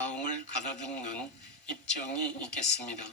마음을 가다듬는 입정이 있겠습니다.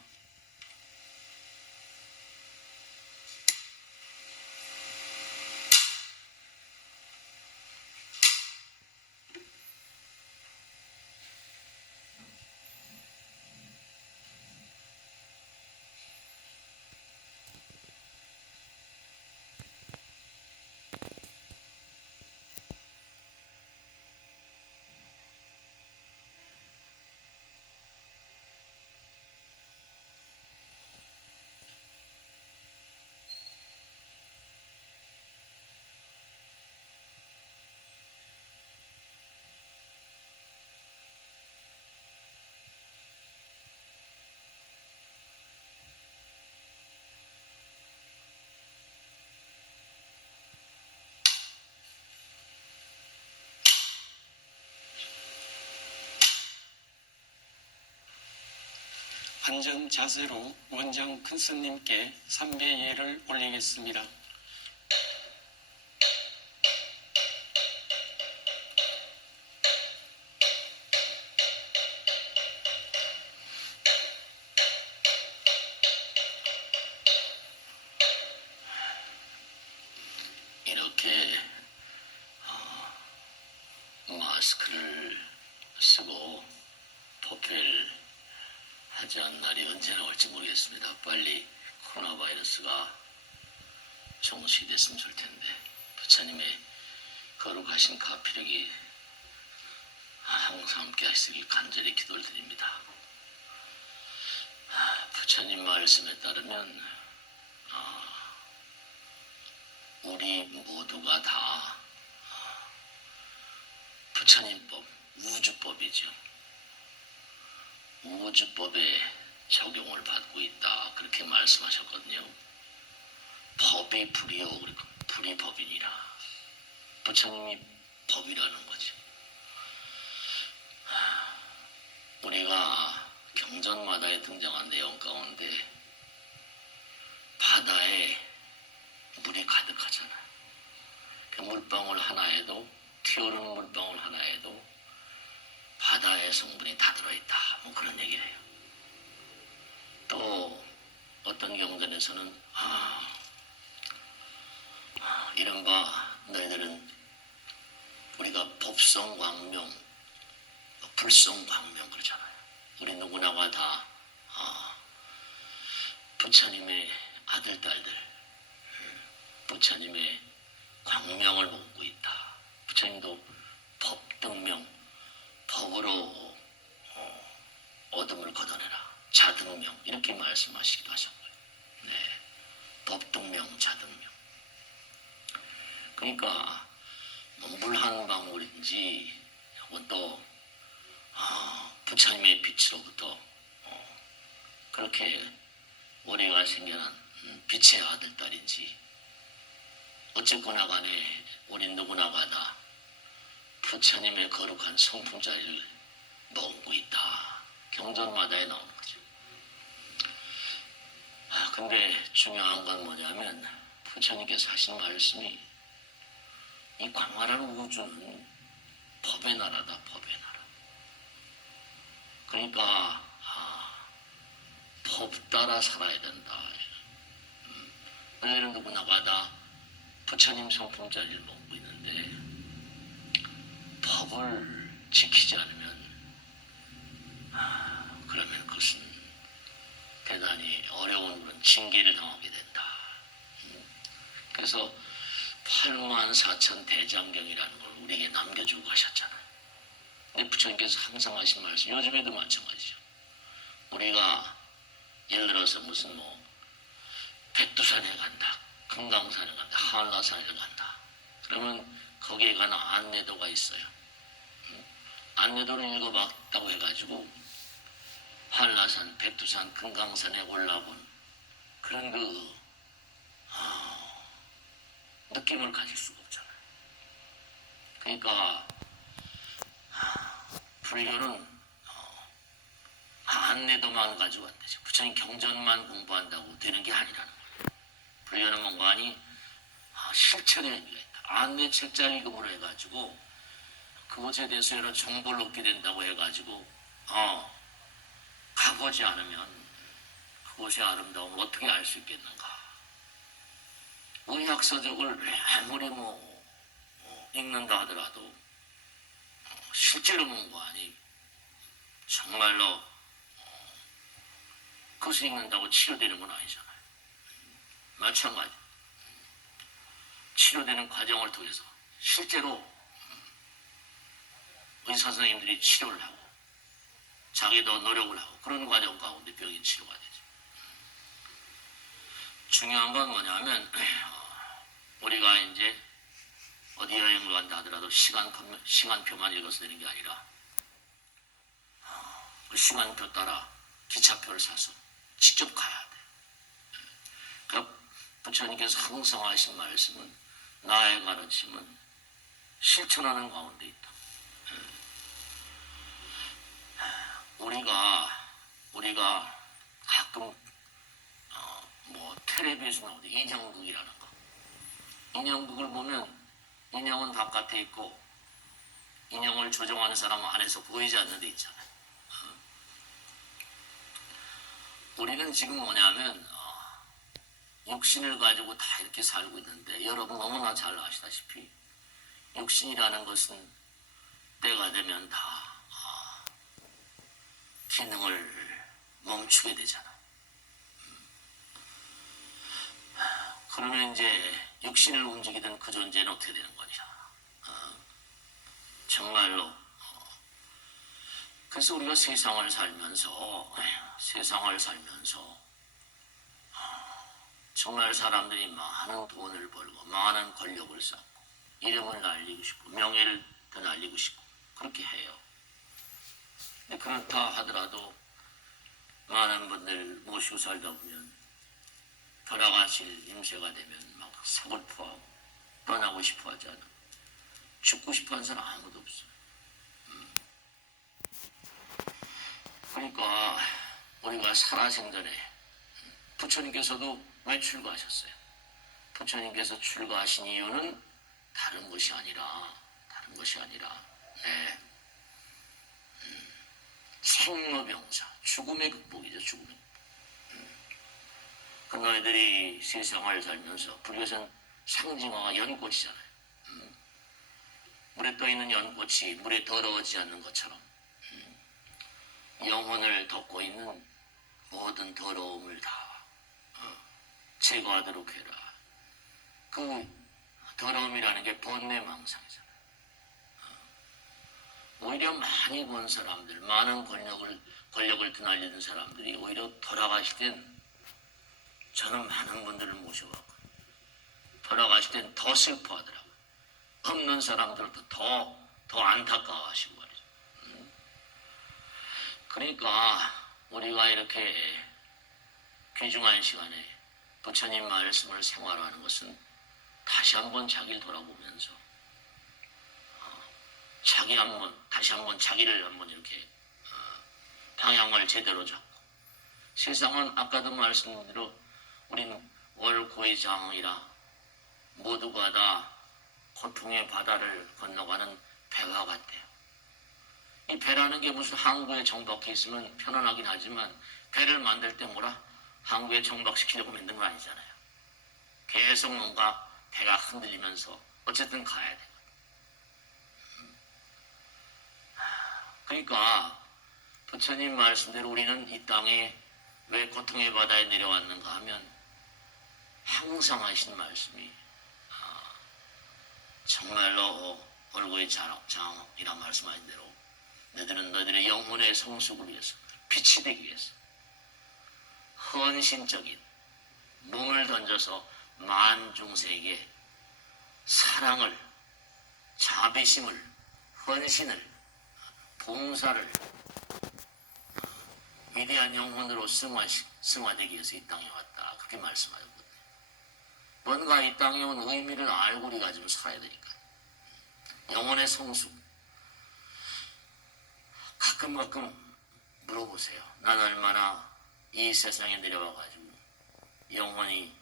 앉은 자세로 원장 큰 스님께 삼배 예를 올리겠습니다. 이렇게 마스크를 쓰고 법회를 하지 않은 날이 언제나 올지 모르겠습니다. 빨리 코로나 바이러스가 종식이 됐으면 좋을 텐데 부처님의 거룩하신 가피력이 항상 함께 하시길 간절히 기도를 드립니다. 부처님 말씀에 따르면 우리 모두가 다 부처님법, 우주법이죠. 우주법에 적용을 받고 있다. 그렇게 말씀하셨거든요. 법이 불이요. 그러니까 불이 법이니라. 부처님이 법이라는 거죠. 우리가 경전마다에 등장한 내용 가운데 바다에 물이 가득하잖아요. 그 물방울 하나에도, 튀어오르는 물방울 하나에도 바다의 성분이 다 들어있다. 뭐 그런 얘기를 해요. 또 어떤 경전에서는 이른바 너희들은 우리가 법성광명, 불성광명 그러잖아요. 우리 누구나가 다 부처님의 아들, 딸들, 부처님의 광명을 먹고 있다. 부처님도 법등명, 법으로 어둠을 걷어내라. 자등명 이렇게 말씀하시기도 하셨고요. 네, 법등명, 자등명. 그러니까 물 한 방울인지 혹은 또 부처님의 빛으로부터 그렇게 우리가 생겨난 빛의 아들, 딸인지 어쨌거나 간에 우리 누구나가 다 부처님의 거룩한 성품자리를 먹고 있다. 경전마다에 나오는 거죠. 근데 중요한 건 뭐냐면 부처님께서 하신 말씀이 이 광활한 우주는 법의 나라다. 법의 나라. 그러니까 법 따라 살아야 된다. 너희는 누구나가 다 부처님 성품자리를 먹고 있는데 법을 지키지 않으면 그러면 그것은 대단히 어려운 그런 징계를 당하게 된다. 그래서 84,000 대장경이라는 걸 우리에게 남겨주고 가셨잖아요. 근데 부처님께서 항상 하신 말씀, 요즘에도 마찬가지죠. 우리가 예를 들어서 무슨 백두산에 간다, 금강산에 간다, 한라산에 간다. 그러면 거기에 가는 안내도가 있어요. 안내도를 읽어봤다고 해가지고 한라산, 백두산, 금강산에 올라본 그런 느낌을 가질 수가 없잖아요. 그러니까 불교는 안내도만 가지고 안 되죠. 부처님 경전만 공부한다고 되는 게 아니라는 거예요. 불교는 뭔가 실천의 의미가 있다. 안내 책자를 읽음으로 해가지고 그것에 대해서 여러 정보를 얻게 된다고 해가지고 가보지 않으면 그곳의 아름다움을 어떻게 알 수 있겠는가? 의학서적을 아무리 읽는다 하더라도 실제로 본 거 아니 정말로 그것을 읽는다고 치료되는 건 아니잖아요. 마찬가지 치료되는 과정을 통해서 실제로 의사 선생님들이 치료를 하고 자기도 노력을 하고 그런 과정 가운데 병이 치료가 되죠. 중요한 건 뭐냐면 우리가 이제 어디 여행을 간다 하더라도 시간표만 읽어서 되는 게 아니라 그 시간표 따라 기차표를 사서 직접 가야 돼. 그러니까 부처님께서 항상 하신 말씀은 나의 가르침은 실천하는 가운데 있다. 우리가 가끔 텔레비에서 나오는 인형극이라는 거. 인형극을 보면 인형은 바깥에 있고 인형을 조종하는 사람은 안에서 보이지 않는 데 있잖아요. 우리는 지금 뭐냐면 육신을 가지고 다 이렇게 살고 있는데 여러분 너무나 잘 아시다시피 육신이라는 것은 때가 되면 다 기능을 멈추게 되잖아. 그러면 이제 육신을 움직이던 그 존재는 어떻게 되는 거냐? 정말로 그래서 우리가 세상을 살면서 정말 사람들이 많은 돈을 벌고 많은 권력을 쌓고 이름을 날리고 싶고 명예를 더 날리고 싶고 그렇게 해요. 근데 그렇다 하더라도 많은 분들 모시고 살다 보면 돌아가실 임세가 되면 막 서글퍼하고 떠나고 싶어 하지 않아. 죽고 싶어 하는 사람 아무도 없어요. 그러니까 우리가 살아생전에 부처님께서도 왜 출가하셨어요? 부처님께서 출가하신 이유는 다른 것이 아니라 생로병사, 죽음의 극복이죠. 죽음의 그 너희들이 세상을 살면서 불교에서는 상징화가 연꽃이잖아요. 물에 떠있는 연꽃이 물에 더러워지지 않는 것처럼 영혼을 덮고 있는 모든 더러움을 다 제거하도록 해라. 그 더러움이라는 게 번뇌망상이잖아요. 오히려 많이 본 사람들, 많은 권력을 드날리는 사람들이 오히려 돌아가실 땐 저는 많은 분들을 모셔갖고 돌아가실 땐 더 슬퍼하더라고요. 없는 사람들도 더 안타까워하시고 말이죠. 그러니까 우리가 이렇게 귀중한 시간에 부처님 말씀을 생활하는 것은 다시 한번 자기를 돌아보면서 다시 한번 자기를 한번 이렇게 방향을 제대로 잡고 세상은 아까도 말씀드린 대로 우리는 월고의장이라 모두가 다 고통의 바다를 건너가는 배와 같대요. 이 배라는 게 무슨 항구에 정박해 있으면 편안하긴 하지만 배를 만들 때 항구에 정박시키려고 만든 건 아니잖아요. 계속 뭔가 배가 흔들리면서 어쨌든 가야 돼. 그러니까 부처님 말씀대로 우리는 이 땅에 왜 고통의 바다에 내려왔는가 하면 항상 하신 말씀이 정말로 얼굴의 장이란 말씀하신 대로 너희들은 너희들의 영혼의 성숙을 위해서 빛이 되기 위해서 헌신적인 몸을 던져서 만중세에게 사랑을, 자비심을, 헌신을, 봉사를 위대한 영혼으로 승화되기 위해서 이 땅에 왔다. 그렇게 말씀하셨거든요. 뭔가 이 땅에 온 의미를 알고 우리가 좀 살아야 되니까. 영혼의 성숙. 가끔 물어보세요. 난 얼마나 이 세상에 내려와가지고 영혼이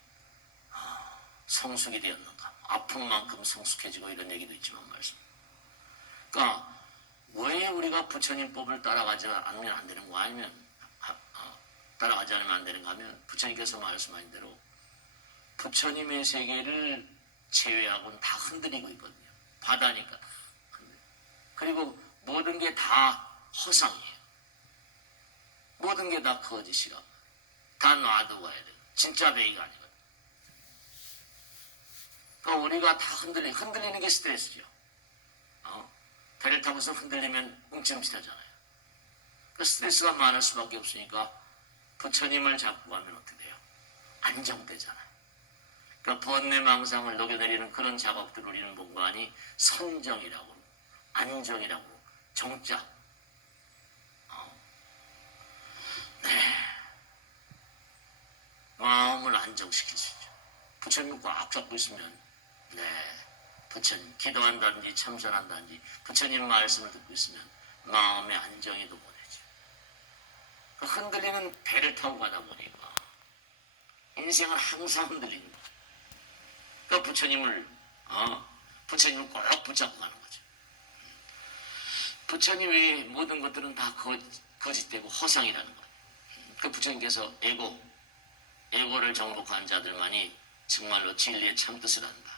성숙이 되었는가. 아픈 만큼 성숙해지고 이런 얘기도 있지만 말씀. 그러니까 왜 우리가 부처님 법을 따라가지 않으면 안 되는 거 아니면 따라가지 않으면 안 되는가 하면 부처님께서 말씀하신 대로 부처님의 세계를 제외하고는 다 흔들리고 있거든요. 바다니까 다 흔들리고. 그리고 모든 게 다 허상이에요. 모든 게 다 거짓이라. 다 놔두고 가야 돼요. 진짜 베이가 아니거든요. 그러니까 우리가 다 흔들리는 게 스트레스죠. 배를 타고서 흔들리면 움찔움찔하잖아요. 그 스트레스가 많을 수밖에 없으니까 부처님을 잡고 가면 어떻게 돼요? 안정되잖아요. 그러니까 번뇌망상을 녹여내리는 그런 작업들을 우리는 본관이 선정이라고, 안정이라고, 정자. 네. 마음을 안정시킬 수 있죠. 부처님을 꽉 잡고 있으면, 네. 부처님, 기도한다든지 참선한다든지 부처님 말씀을 듣고 있으면 마음의 안정이 도모되죠. 그 흔들리는 배를 타고 가다 보니까 인생은 항상 흔들리는 거죠. 그러니까 부처님을 꼭 붙잡고 가는 거죠. 부처님 외에 모든 것들은 다 거짓되고 허상이라는 거예요. 그 부처님께서 에고를 정복한 자들만이 정말로 진리의 참뜻을 안다.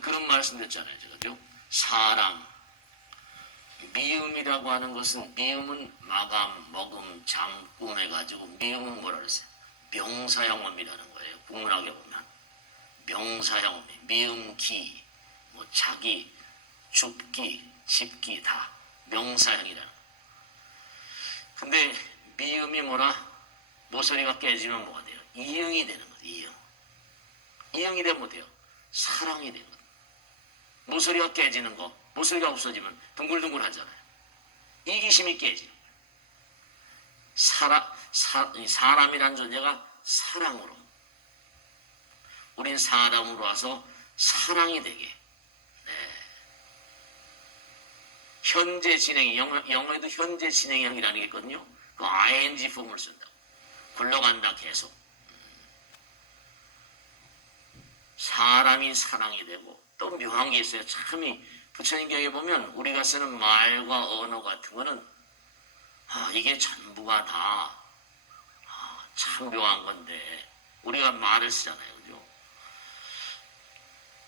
그런 말씀 드렸잖아요. 제가요. 사람, 미음이라고 하는 것은, 미음은 마감, 먹음, 잠, 꿈 해가지고, 미음은 뭐라 그랬어요? 명사형음이라는 거예요. 국문학에 보면. 명사형음, 미음, 기, 뭐 자기, 줍기, 집기 다 명사형이라는 거예요. 근데 미음이 뭐라? 모서리가 깨지면 뭐가 돼요? 이응이 되는 거예요. 이응. 이응이 되면 뭐 돼요? 사랑이 되는 거예요. 모서리가 깨지는 거, 모서리가 없어지면 둥글둥글 하잖아요. 이기심이 깨지는 거예요. 사람이란 존재가 사랑으로, 우린 사람으로 와서 사랑이 되게. 네. 현재 진행이, 영어에도 현재 진행형이라는 게 있거든요. 그 ing 폼을 쓴다고. 굴러간다 계속. 사람이 사랑이 되고, 또 묘한 게 있어요. 참이 부처님 경에 보면 우리가 쓰는 말과 언어 같은 거는 이게 전부가 다 참 묘한 건데 우리가 말을 쓰잖아요. 그죠?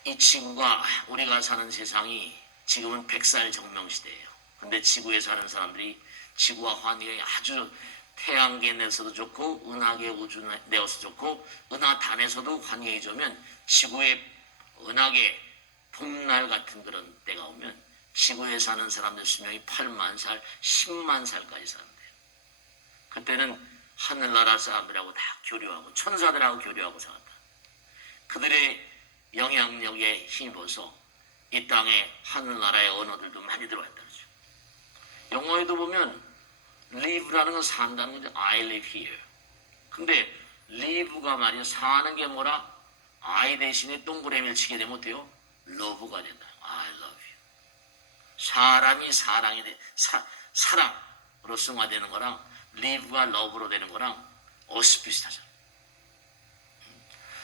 이 지구가 우리가 사는 세상이 지금은 100살 정명시대예요. 근데 지구에 사는 사람들이 지구와 환경이 아주 태양계 내에서도 좋고 은하계 우주 내에서 좋고 은하단에서도 환경이 좋으면 지구의 은하계 봄날 같은 그런 때가 오면 지구에 사는 사람들 수명이 8만 살, 10만 살까지 사는데요. 그때는 하늘나라 사람들하고 다 교류하고 천사들하고 교류하고 살았다. 그들의 영향력에 힘입어서 이 땅에 하늘나라의 언어들도 많이 들어왔다. 그러죠. 영어에도 보면 live라는 건 산다는 거죠. I live here. 근데 live가 말이야 사는 게 뭐라? I 대신에 동그라미를 치게 되면 어때요? love가 된다. I love you. 사람이 사랑이 돼. 사랑으로 승화되는 거랑 live가 love로 되는 거랑 비슷하잖아.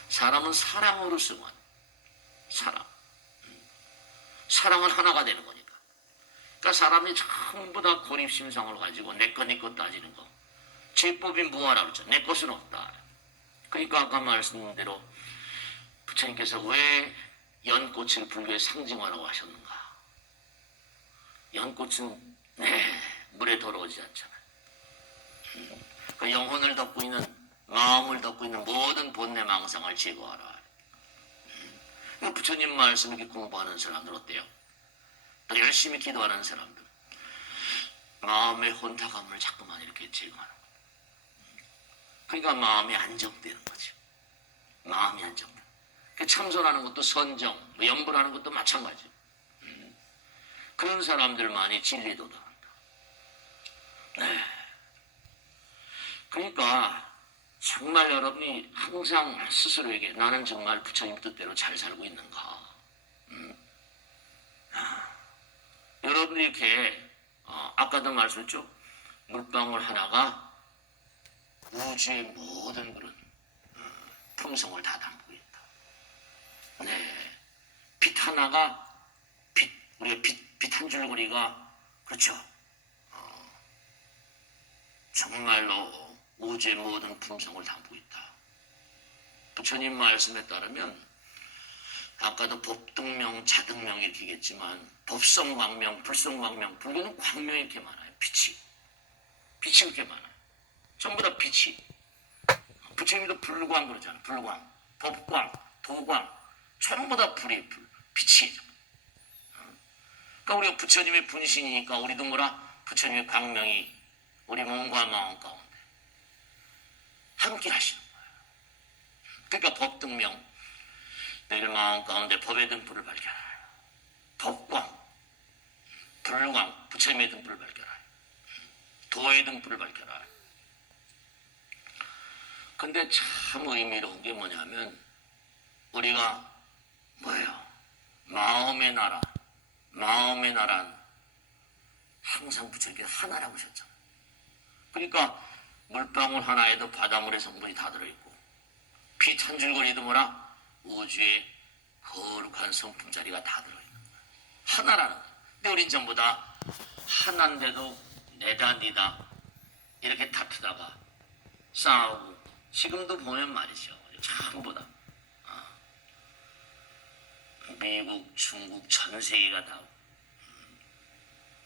사람은 사랑으로 승화. 사랑은 하나가 되는 거니까. 그러니까 사람이 전부 다 고립심상을 가지고 내 것 따지는 거. 제법이 무하라 그랬죠. 내 것은 없다. 그러니까 아까 말씀드린 대로 부처님께서 왜 연꽃을 불교의 상징화라고 하셨는가? 연꽃은 물에 더러워지지 않잖아요. 그 영혼을 덮고 있는, 마음을 덮고 있는 모든 본뇌망상을 제거하라. 부처님 말씀 이렇게 공부하는 사람들 어때요? 또 열심히 기도하는 사람들, 마음의 혼탁함을 자꾸만 이렇게 제거하는 거예요. 그러니까 마음이 안정되는 거죠. 마음이 안정돼. 참선하는 것도 선정, 염불하는 것도 마찬가지. 그런 사람들만이 진리도 당한다. 네. 그러니까 정말 여러분이 항상 스스로에게 나는 정말 부처님 뜻대로 잘 살고 있는가? 여러분이 이렇게 아까도 말씀했죠. 물방울 하나가 우주의 모든 그런 품성을 다 담고 있다. 네. 빛 하나가 우리가 빛 빛 한 줄거리가 그렇죠. 정말로 우주의 모든 품성을 담고 있다. 부처님 말씀에 따르면 아까도 법등명, 자등명 이렇게 얘기했지만 법성광명, 불성광명, 불교는 광명이 이렇게 많아요. 빛이 그렇게 많아요. 전부 다 빛이. 부처님도 불광 그러잖아요. 불광, 법광, 도광, 전부 다 불이 빛이. 그러니까 우리가 부처님의 분신이니까 우리도 뭐라 부처님의 광명이 우리 몸과 마음 가운데 함께 하시는 거예요. 그러니까 법등명, 내일 마음 가운데 법의 등불을 발견하여 법광, 불광, 부처님의 등불을 발견하여 도의 등불을 발견하여. 근데 참 의미로운 게 뭐냐면 우리가 뭐예요? 마음의 나라, 마음의 나라는 항상 부처님께 하나라고 하셨잖아요. 그러니까 물방울 하나에도 바닷물의 성분이 다 들어있고 빛 한 줄거리도 뭐라 우주의 거룩한 성품자리가 다 들어있는 거예요. 하나라는 거예요. 근데 우린 전부 다 하나인데도 내다 니다 이렇게 다투다가 싸우고 지금도 보면 말이죠. 전부 다 미국, 중국, 전 세계가 다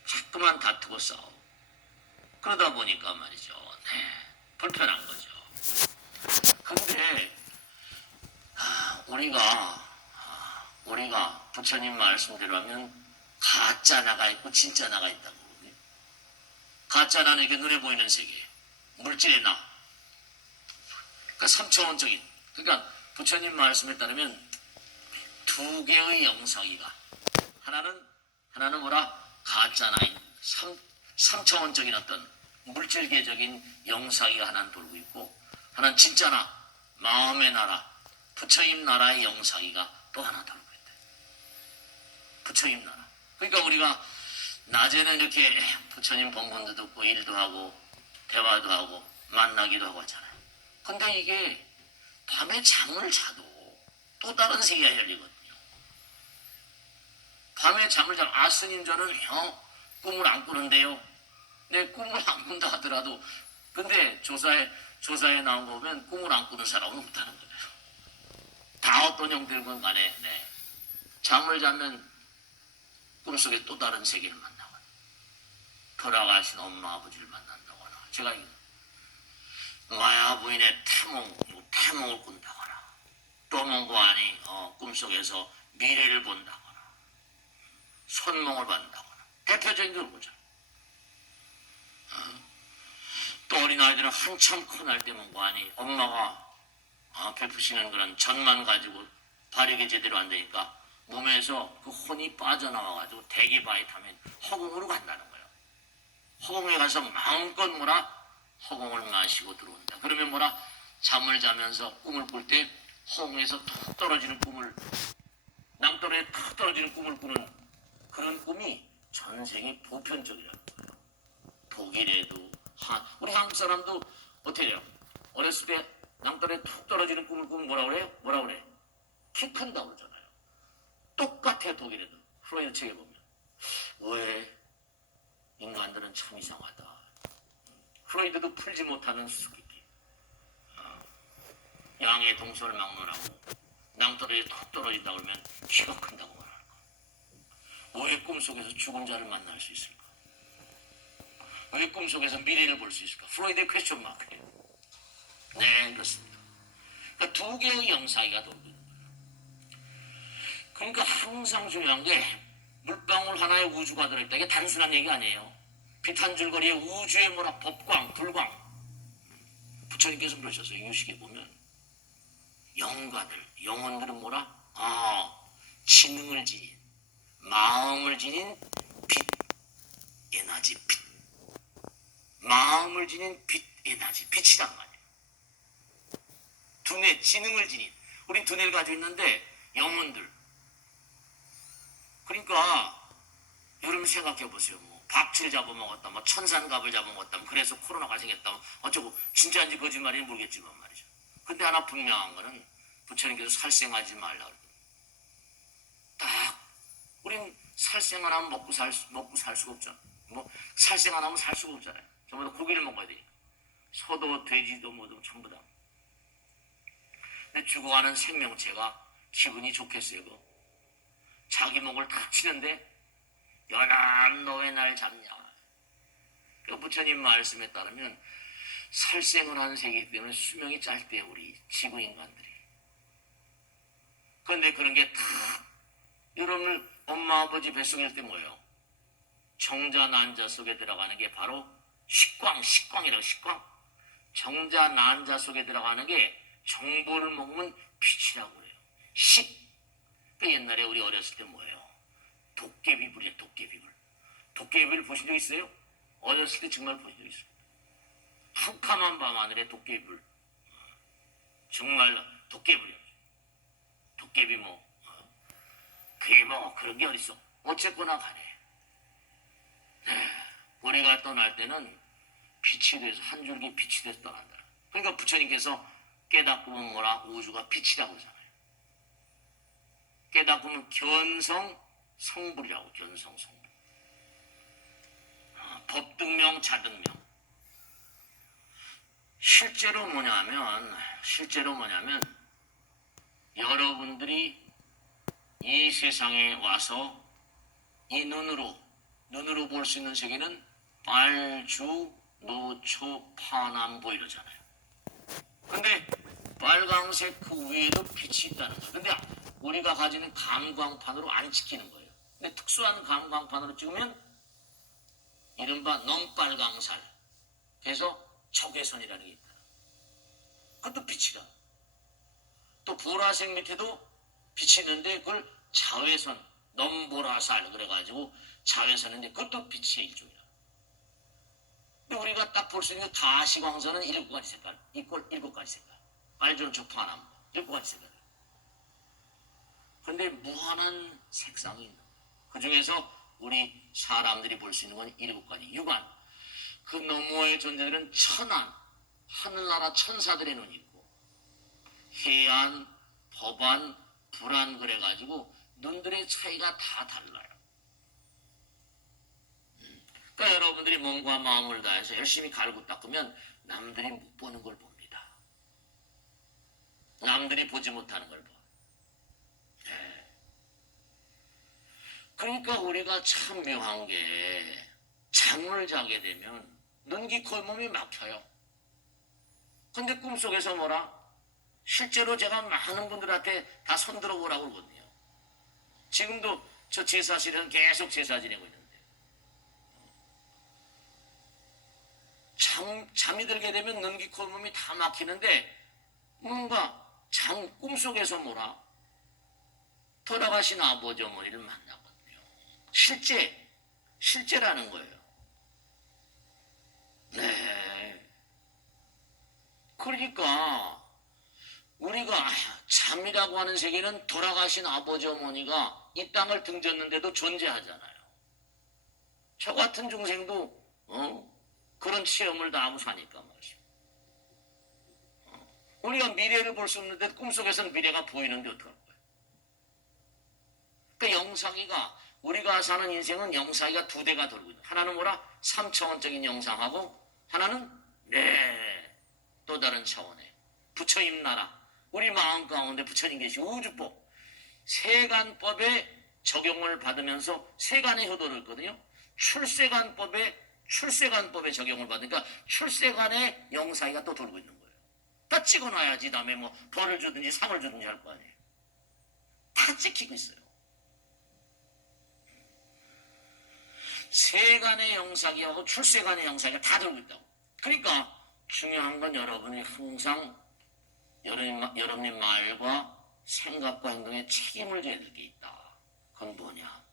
자꾸만 다투고 싸우고 그러다 보니까 말이죠. 네, 불편한 거죠. 근데 우리가 부처님 말씀대로 하면 가짜 나가 있고 진짜 나가 있다고. 가짜 나는 이게 눈에 보이는 세계, 물질의 나. 그러니까 3차원적인. 그러니까 부처님 말씀에 따르면 두 개의 영상이가 하나는 뭐라 가짜 나인 3차원적인 어떤 물질계적인 영상이가 하나는 돌고 있고 하나는 진짜 나 마음의 나라 부처님 나라의 영상이가 또 하나 돌고 있다. 부처님 나라. 그러니까 우리가 낮에는 이렇게 부처님 법문도 듣고 일도 하고 대화도 하고 만나기도 하고 하잖아요. 근데 이게 밤에 잠을 자도 또 다른 세계가 열리거든요. 밤에 잠을 자면 스님 저는 꿈을 안 꾸는데요. 내 꿈을 안 꾼다 하더라도 근데 조사에 나온 거 보면 꿈을 안 꾸는 사람은 없다는 거예요. 다 어떤 형들건 간에 잠을 자면 꿈속에 또 다른 세계를 만나거나 돌아가신 엄마 아버지를 만난다거나 제가 마야 부인의 태몽을 꾼다거나 또 뭔가 아니 꿈속에서 미래를 본다거나 손몽을 받는다거나 대표적인 걸 보죠. 또 어린아이들은 한참 커날 때 뭔가 아니 엄마가 베푸시는 그런 전만 가지고 발육이 제대로 안 되니까 몸에서 그 혼이 빠져나와가지고 대기바위 타면 허공으로 간다는 거예요. 허공에 가서 마음껏 허공을 마시고 들어온다. 그러면 잠을 자면서 꿈을 꿀 때 허공에서 툭 떨어지는 꿈을 남떨어에 툭 떨어지는 꿈을 꾸는 그런 꿈이 전생이 보편적이라는 거예요. 독일에도 우리 한국 사람도 어떻게 해요? 어렸을 때 남떨어에 툭 떨어지는 꿈을 꾸면 뭐라 그래요? 키 큰다고 그러잖아요. 똑같아요. 독일에도. 프로이드 책에 보면. 왜? 인간들은 참 이상하다. 프로이드도 풀지 못하는 수수께끼. 양의 동서를 막론하고 남떨어에 툭 떨어진다 그러면 키가 큰다고 말하는 거. 왜 꿈속에서 죽은 자를 만날 수 있을까? 왜 꿈속에서 미래를 볼 수 있을까? 프로이드의 퀘스천 마크예요. 네, 그렇습니다. 그러니까 두 개의 영사이가 돌고 있는 거예요. 그러니까 항상 중요한 게 물방울 하나에 우주가 들어있다. 이게 단순한 얘기 아니에요. 빛 한 줄거리에 우주의 법광, 불광. 부처님께서 그러셨어요. 유식에 보면 영혼들은 지능을 지닌 마음을 지닌 빛, 에너지, 빛. 마음을 지닌 빛, 에너지, 빛이란 말이에요. 두뇌, 지능을 지닌. 우린 두뇌를 가지고 있는데 영혼들. 그러니까 여러분 생각해 보세요. 박쥐를 잡아먹었다, 천산갑을 잡아먹었다, 그래서 코로나가 생겼다, 어쩌고 진짜인지 거짓말인지 모르겠지만 말이죠. 근데 하나 분명한 거는 부처님께서 살생하지 말라. 딱 우린 살생을 하면 먹고 살 수가 없잖아. 뭐 살생 안 하면 살 수가 없잖아요. 전부 다 고기를 먹어야 되니까. 소도 돼지도 뭐도 전부 다. 근데 죽어가는 생명체가 기분이 좋겠어요. 자기 목을 탁 치는데 연한 너왜 날 잡냐. 그 부처님 말씀에 따르면 살생을 하는 세계이기 때문에 수명이 짧대요. 우리 지구 인간들이. 그런데 그런 게 다 여러분 엄마 아버지 뱃속일 때 뭐예요? 정자 난자 속에 들어가는 게 바로 식광이라고. 식광. 정자 난자 속에 들어가는 게 정보를 먹으면 빛이라고 그래요. 그 옛날에 우리 어렸을 때 뭐예요? 도깨비불이에요. 도깨비불 보신 적 있어요? 어렸을 때 정말 보신 적 있어요. 캄캄한 밤하늘에 도깨비불. 정말 도깨비불이에요. 도깨비 그게 그런 게 어딨어. 어쨌거나 간에 우리가 떠날 때는 빛이 돼서 한 줄기 빛이 돼서 떠난다. 그러니까 부처님께서 깨닫고는 뭐라? 우주가 빛이라고 하잖아요. 깨닫고는 견성성불이라고. 견성성불. 법등명 자등명. 실제로 뭐냐면 여러분들이 이 세상에 와서 이 눈으로 볼 수 있는 세계는 빨주, 노초, 파남보 이러잖아요. 근데 빨강색 그 위에도 빛이 있다는 거예요. 근데 우리가 가지는 감광판으로 안 찍히는 거예요. 근데 특수한 감광판으로 찍으면 이른바 넘빨강살. 그래서 적외선이라는 게 있다. 그것도 빛이다. 또 보라색 밑에도 빛이 있는데 그걸 자외선, 넘보라살 그래가지고 자외선인데 그것도 빛의 일종이라. 근데 우리가 딱 볼 수 있는 가시광선은 7가지 색깔, 7가지 색깔. 빨주노초 파남 7가지 색깔. 근데 무한한 색상이 있는 거예요. 그 중에서 우리 사람들이 볼 수 있는 건 7가지. 육안. 그 너머의 존재들은 천안, 하늘나라 천사들의 눈이 있고 해안, 법안, 불안 그래가지고 눈들의 차이가 다 달라요. 그러니까 여러분들이 몸과 마음을 다해서 열심히 갈고 닦으면 남들이 못 보는 걸 봅니다. 남들이 보지 못하는 걸 봐. 네. 그러니까 우리가 참 묘한 게 잠을 자게 되면 눈기 콜몸이 막혀요. 근데 꿈속에서 뭐라? 실제로 제가 많은 분들한테 다 손들어 보라고 그러거든요. 지금도 저 제사실은 계속 제사 지내고 있는데 잠이 들게 되면 눈기 콜몸이 다 막히는데 뭔가 꿈속에서 뭐라? 돌아가신 아버지 어머니를 만나거든요. 실제라는 거예요. 네. 그러니까 우리가 잠이라고 하는 세계는 돌아가신 아버지 어머니가 이 땅을 등졌는데도 존재하잖아요. 저 같은 중생도 그런 체험을 다 하고 사니까 말이죠. 우리가 미래를 볼 수 없는데 꿈속에서는 미래가 보이는데 어떡할 거예요? 그 영상이가 우리가 사는 인생은 영상이가 2대가 돌고 있는. 하나는 뭐라? 3차원적인 영상하고 하나는 또 다른 차원의 부처님 나라. 우리 마음 가운데 부처님 계시고 우주법. 세간법의 적용을 받으면서 세간의 효도를 했거든요. 출세간법의 적용을 받으니까 출세간의 영상이가 또 돌고 있는 거예요. 다 찍어놔야지 다음에 뭐 벌을 주든지 상을 주든지 할 거 아니에요. 다 찍히고 있어요. 세간의 영상이하고 출세간의 영상이 다 돌고 있다고. 그러니까 중요한 건 여러분이 항상 여러분의 말과 생각과 행동에 책임을 져야 될 게 있다. 그건 뭐냐?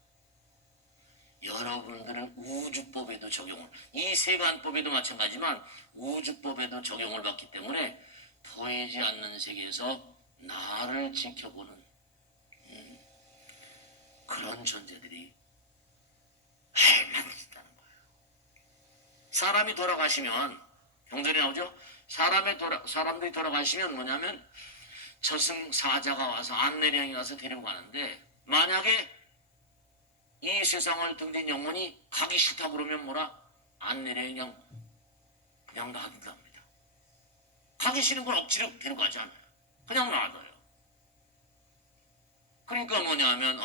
여러분들은 우주법에도 적용을, 이 세간법에도 마찬가지지만 우주법에도 적용을 받기 때문에 보이지 않는 세계에서 나를 지켜보는 그런 존재들이 얼마나 있다는 거예요. 사람이 돌아가시면 경전에 나오죠. 사람들이 돌아가시면 뭐냐면 저승사자가 와서 안내령이 와서 데리고 가는데 만약에 이 세상을 등진 영혼이 가기 싫다 그러면 뭐라? 안 내려 그냥 놔둔답니다. 가기 싫은 걸 억지로 데려가지 않아요. 그냥 놔둬요. 그러니까 뭐냐면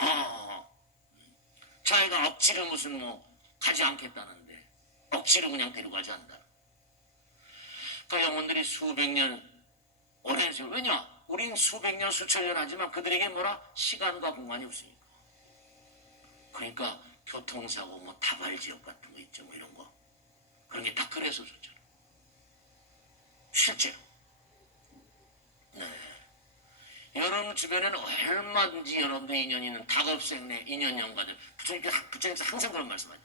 자기가 억지로 무슨 가지 않겠다는데 억지로 그냥 데려가지 않는다. 그 영혼들이 수백 년 오랜 세월, 왜냐? 우린 수백 년 수천 년 하지만 그들에게 뭐라? 시간과 공간이 없으니까. 그러니까 교통사고 다발지역 같은 거 있죠, 이런 거. 그런 게 다 그래서 좋잖아. 실제로. 네. 여러분 주변에는 얼마든지 여러분들 인연이 있는 다급생내 인연 연관을 부처님께서 항상 그런 말씀하죠.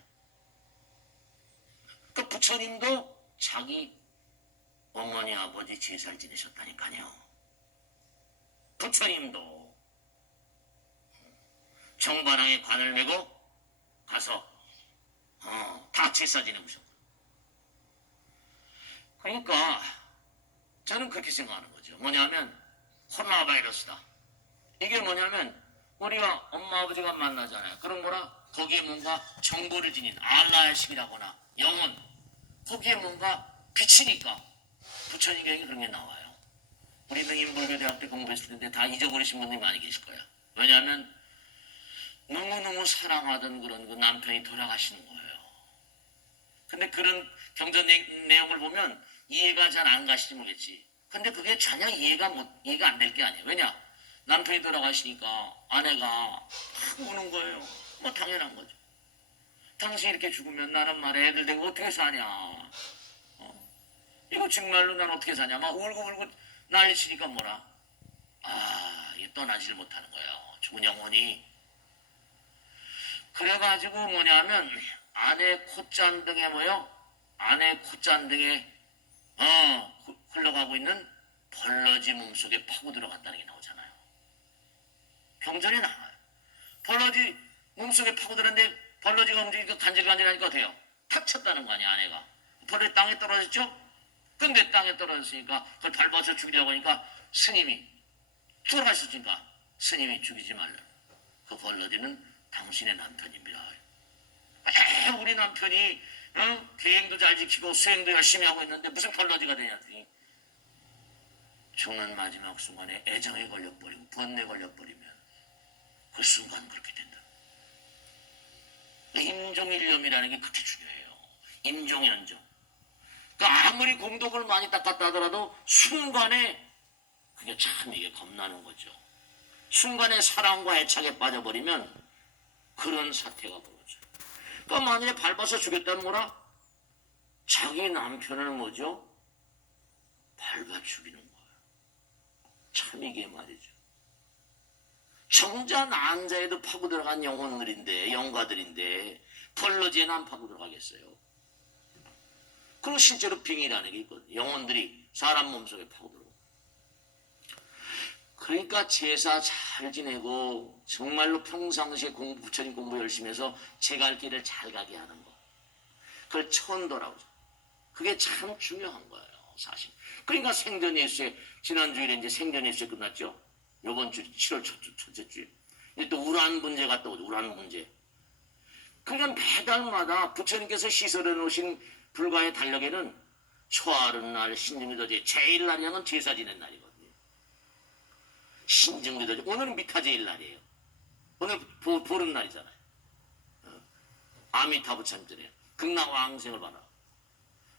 그 부처님도 자기 어머니 아버지 제사를 지내셨다니까요. 부처님도 정반왕에 관을 메고 가서 다 제사 지내고 오셨고. 그러니까 저는 그렇게 생각하는 거죠. 뭐냐면 코로나 바이러스다. 이게 뭐냐면 우리가 엄마 아버지가 만나잖아요. 그럼 뭐라? 거기에 뭔가 정보를 지닌 알라의식이라거나 영혼, 거기에 뭔가 비치니까 부처님 교육이 그런 게 나와요. 우리 능인불교대학 때 공부했을 텐데 다 잊어버리신 분들이 많이 계실 거야. 왜냐하면 너무너무 사랑하던 그런 그 남편이 돌아가시는 거예요. 근데 그런 경전 내용을 보면 이해가 잘 안 가실지 모르겠지. 근데 그게 전혀 이해가 안 될 게 아니에요. 왜냐? 남편이 돌아가시니까 아내가 막 우는 거예요. 당연한 거죠. 당신이 이렇게 죽으면 나는 말에 애들 되고 어떻게 사냐. 이거 정말로 난 어떻게 사냐. 막 울고 난리치니까 뭐라. 이게 떠나지를 못하는 거예요. 죽은 영혼이. 그래가지고 뭐냐면 아내 콧잔등에 아내 콧잔등에 흘러가고 있는 벌러지 몸속에 파고 들어갔다는 게 나오잖아요. 경전에 나와요. 벌러지 몸속에 파고 들었는데 벌러지가 움직이니까 간질간질하니까 어때요? 탁 쳤다는 거 아니야, 아내가. 벌러지 땅에 떨어졌죠? 근데 땅에 떨어졌으니까 그걸 밟아서 죽이려고 하니까 스님이 돌아가셨으니까 스님이 죽이지 말라. 그 벌러지는 당신의 남편입니다. 우리 남편이 계행도 잘 지키고 수행도 열심히 하고 있는데 무슨 벌러지가 되냐더니 죽는 마지막 순간에 애정에 걸려버리고 번뇌에 걸려버리면 그 순간 그렇게 된다. 임종일념이라는 게 그렇게 중요해요. 임종연정. 그러니까 아무리 공덕을 많이 닦았다 하더라도 순간에 그게 참 이게 겁나는 거죠. 순간에 사랑과 애착에 빠져버리면 그런 사태가 벌어져요. 그러니까 만일에 밟아서 죽였다는 거라 자기 남편을 밟아 죽이는 거예요. 참 이게 말이죠. 정자 난자에도 파고 들어간 영혼들인데 영가들인데 벌러지에는 안 파고 들어가겠어요. 그리고 실제로 빙이라는 게 있거든요. 영혼들이 사람 몸속에 파고 들어오고. 그러니까 제사 잘 지내고 정말로 평상시에 부처님 공부 열심히 해서 제 갈 길을 잘 가게 하는 거. 그걸 천도라고 하죠. 그게 참 중요한 거예요. 사실. 그러니까 생전 예수에 지난주일에 이제 생전 예수에 끝났죠. 요번 주 7월 첫째 주에. 또 우란 문제 갔다 오죠. 우란 문제. 그러니까 매달마다 부처님께서 시설해 놓으신 불가의 달력에는 초하룻날, 신중미도제, 제일날이라는 제사 지낸 날이거든요. 신중미도제, 오늘은 미타제일날이에요. 오늘 보름날이잖아요. 아미타 부처님들이에요. 극락왕생을 받아.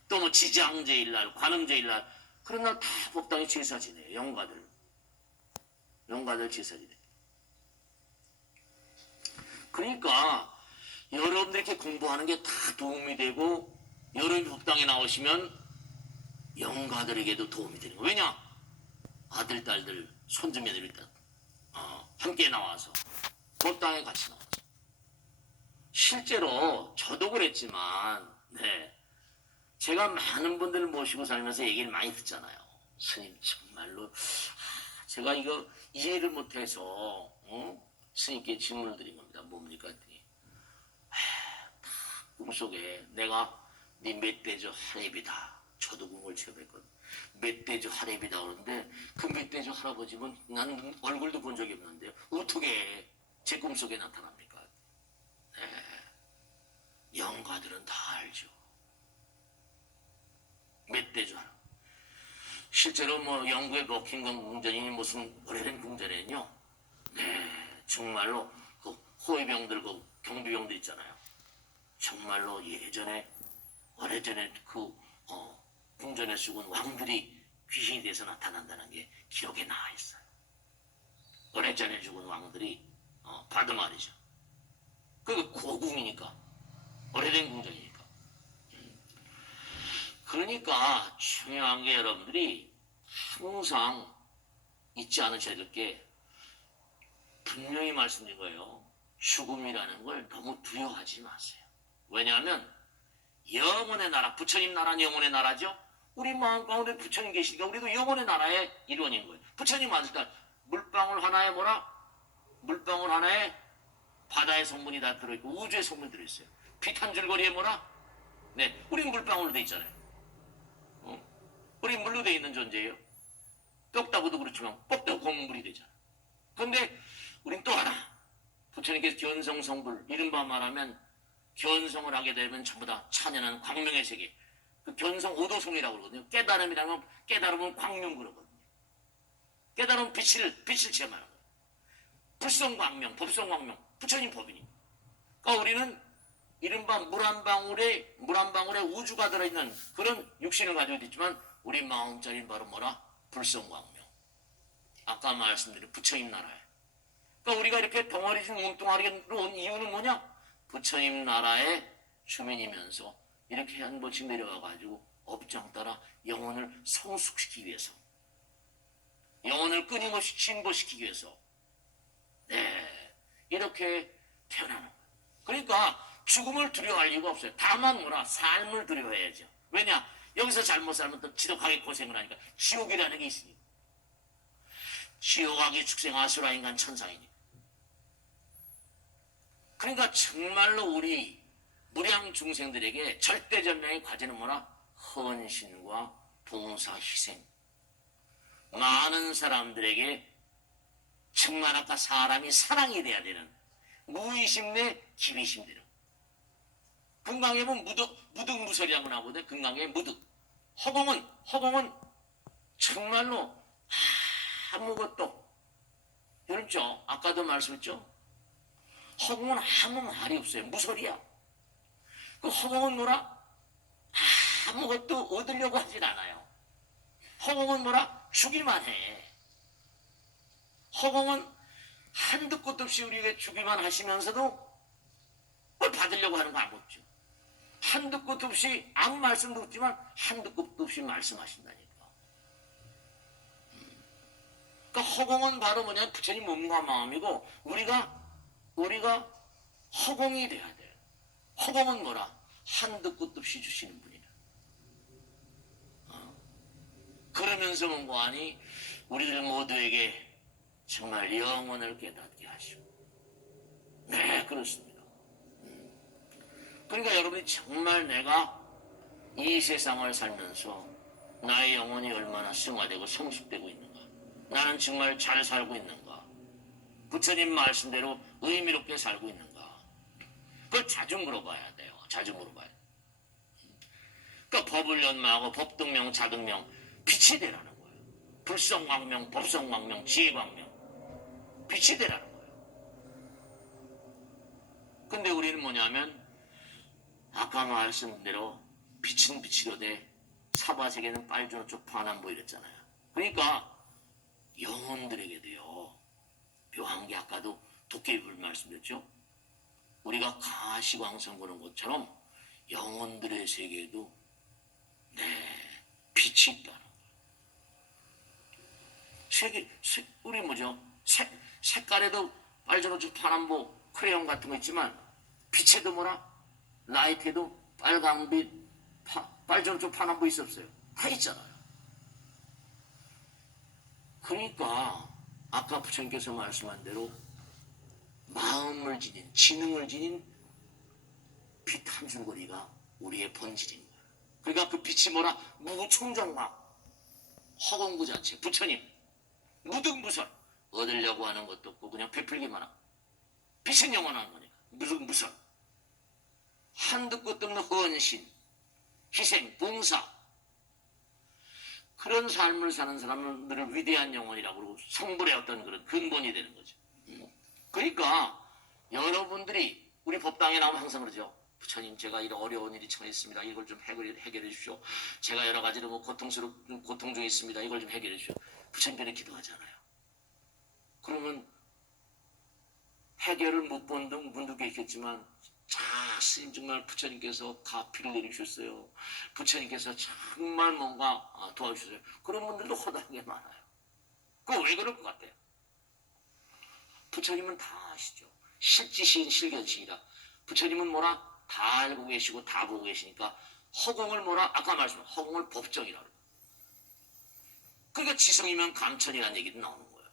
또 지장제일날, 관음제일날, 그런 날 다 법당에 제사 지내요. 영가들 제사 지내요. 그러니까 여러분들 이렇게 공부하는 게 다 도움이 되고 여러분 법당에 나오시면 영가들에게도 도움이 되는 거예요. 왜냐? 아들, 딸들, 손주, 며느리 함께 나와서 법당에 같이 나와서 실제로 저도 그랬지만 제가 많은 분들을 모시고 살면서 얘기를 많이 듣잖아요. 스님 정말로 제가 이거 이해를 못해서 스님께 질문을 드린 겁니다. 뭡니까? 했더니 꿈속에 내가 네 멧돼지 할애비다. 저도 꿈을 체험했거든. 멧돼지 할애비다 그러는데 그 멧돼지 할아버지는 난 얼굴도 본 적이 없는데 어떻게 제 꿈속에 나타납니까? 네. 영가들은 다 알죠. 멧돼지 하나. 실제로 뭐 영국의 버킹엄 궁전이 무슨 오래된 궁전에는요. 네, 정말로 그 호위병들, 그 경비병들 있잖아요. 정말로 예전에 오래전에 그 궁전에 죽은 왕들이 귀신이 돼서 나타난다는 게 기록에 나와 있어요. 오래전에 죽은 왕들이 봐도 말이죠. 그 고궁이니까 오래된 궁전이니까. 그러니까 중요한 게 여러분들이 항상 잊지 않으셔야 될 게 분명히 말씀드린 거예요. 죽음이라는 걸 너무 두려워하지 마세요. 왜냐하면 영혼의 나라, 부처님 나라는 영혼의 나라죠. 우리 마음 가운데 부처님 계시니까 우리도 영혼의 나라의 일원인 거예요. 부처님 맞을까? 물방울 하나에 뭐라? 물방울 하나에 바다의 성분이 다 들어있고 우주의 성분이 들어있어요. 빛 한 줄거리에 뭐라? 네, 우린 물방울로 돼 있잖아요. 우린 물로 돼 있는 존재예요. 뼈다구도 그렇지만 뻑도 고물이 되잖아. 그런데 우린 또 하나. 부처님께서 견성성불, 이른바 말하면 견성을 하게 되면 전부 다 찬연한 광명의 세계. 그 견성 오도성이라고 그러거든요. 깨달음이라면 깨달음은 광명 그러거든요. 깨달음은 빛을 체험하는 거예요. 불성광명, 법성광명, 부처님 법이니. 그러니까 우리는 이른바 물 한 방울에 우주가 들어있는 그런 육신을 가지고 있지만 우리 마음자리는 바로 뭐라? 불성광명. 아까 말씀드린 부처님 나라에. 그러니까 우리가 이렇게 덩어리진 몸뚱아리로 온 이유는 뭐냐? 부처님 나라의 주민이면서 이렇게 한 번씩 내려와가지고 업장 따라 영혼을 성숙시키기 위해서, 영혼을 끊임없이 진보시키기 위해서, 네, 이렇게 태어나는 거예요. 그러니까 죽음을 두려워할 이유가 없어요. 다만 뭐라? 삶을 두려워해야죠. 왜냐? 여기서 잘못 살면 또 지독하게 고생을 하니까 지옥이라는 게 있으니까. 지옥하기 축생 아수라 인간 천상이니까. 그러니까 정말로 우리 무량 중생들에게 절대전명의 과제는 뭐라? 헌신과 봉사 희생. 많은 사람들에게 정말 아까 사람이 사랑이 돼야 되는 무의심 내 기비심 되는. 금강에 보면 무득무설이라고 나오거든. 금강에 무득. 허공은 정말로 아무것도. 그렇죠? 아까도 말씀했죠? 허공은 아무 말이 없어요. 무설이야. 그 허공은 뭐라? 아무것도 얻으려고 하질 않아요. 허공은 뭐라? 주기만 해. 허공은 한두 끝도 없이 우리에게 주기만 하시면서도 뭘 받으려고 하는 거 아무것도. 한두 끝도 없이 아무 말씀도 없지만 한두 끝도 없이 말씀하신다니까. 그러니까 허공은 바로 뭐냐? 부처님 몸과 마음이고 우리가 허공이 돼야 돼. 허공은 뭐라? 한두 끝도 없이 주시는 분이다. 그러면서 뭐하니? 우리들 모두에게 정말 영혼을 깨닫게 하시고. 네, 그렇습니다. 그러니까 여러분이 정말 내가 이 세상을 살면서 나의 영혼이 얼마나 승화되고 성숙되고 있는가? 나는 정말 잘 살고 있는가? 부처님 말씀대로 의미롭게 살고 있는가? 그걸 자주 물어봐야 돼요. 자주 물어봐야 돼요. 그러니까 법을 연마하고 법등명, 자등명, 빛이 되라는 거예요. 불성광명, 법성광명, 지혜광명, 빛이 되라는 거예요. 근데 우리는 뭐냐면 아까 말씀대로 빛은 빛이로되 사바세계는 빨주노초 파남보 이랬잖아요. 그러니까 영혼들에게도요. 묘한 게 아까도 도깨비불 말씀드렸죠. 우리가 가시광선 보는 것처럼 영혼들의 세계에도 빛이 있다는 거예요. 우리 뭐죠? 색깔에도 빨주노초 파남보 크레용 같은 거 있지만 빛에도 뭐라? 라이트에도 빨강빛, 빨주노초 파남보 있었어요. 다 있잖아요. 그러니까 아까 부처님께서 말씀한 대로 마음을 지닌, 지능을 지닌 빛 한 줄거리가 우리의 본질인 거예요. 그러니까 그 빛이 뭐라? 무총정화, 허공구 자체, 부처님, 무등무설, 얻으려고 하는 것도 없고 그냥 베풀기만 하고. 빛은 영원한 거니까 무슨 무설. 한도 끝도 없는 헌신, 희생, 봉사, 그런 삶을 사는 사람들을 위대한 영혼이라고 그러고 성불의 어떤 그런 근본이 되는 거죠. 그러니까 여러분들이 우리 법당에 나오면 항상 그러죠. 부처님, 제가 이런 어려운 일이 처했습니다. 이걸 좀 해결해 주십시오. 제가 여러 가지로 뭐 고통 중에 있습니다. 이걸 좀 해결해 주십시오. 부처님께 기도하잖아요. 그러면 해결을 못 본 분도 계시겠지만, 스님 정말 부처님께서 가피를 내리셨어요. 부처님께서 정말 뭔가 도와주셨어요. 그런 분들도 허다하게 많아요. 그거 왜 그럴 것 같아요? 부처님은 다 아시죠. 실지시인 실견시이다. 부처님은 뭐라? 다 알고 계시고 다 보고 계시니까 허공을 뭐라? 아까 말씀한 허공을 법정이라고. 그러니까 지성이면 감천이라는 얘기도 나오는 거예요.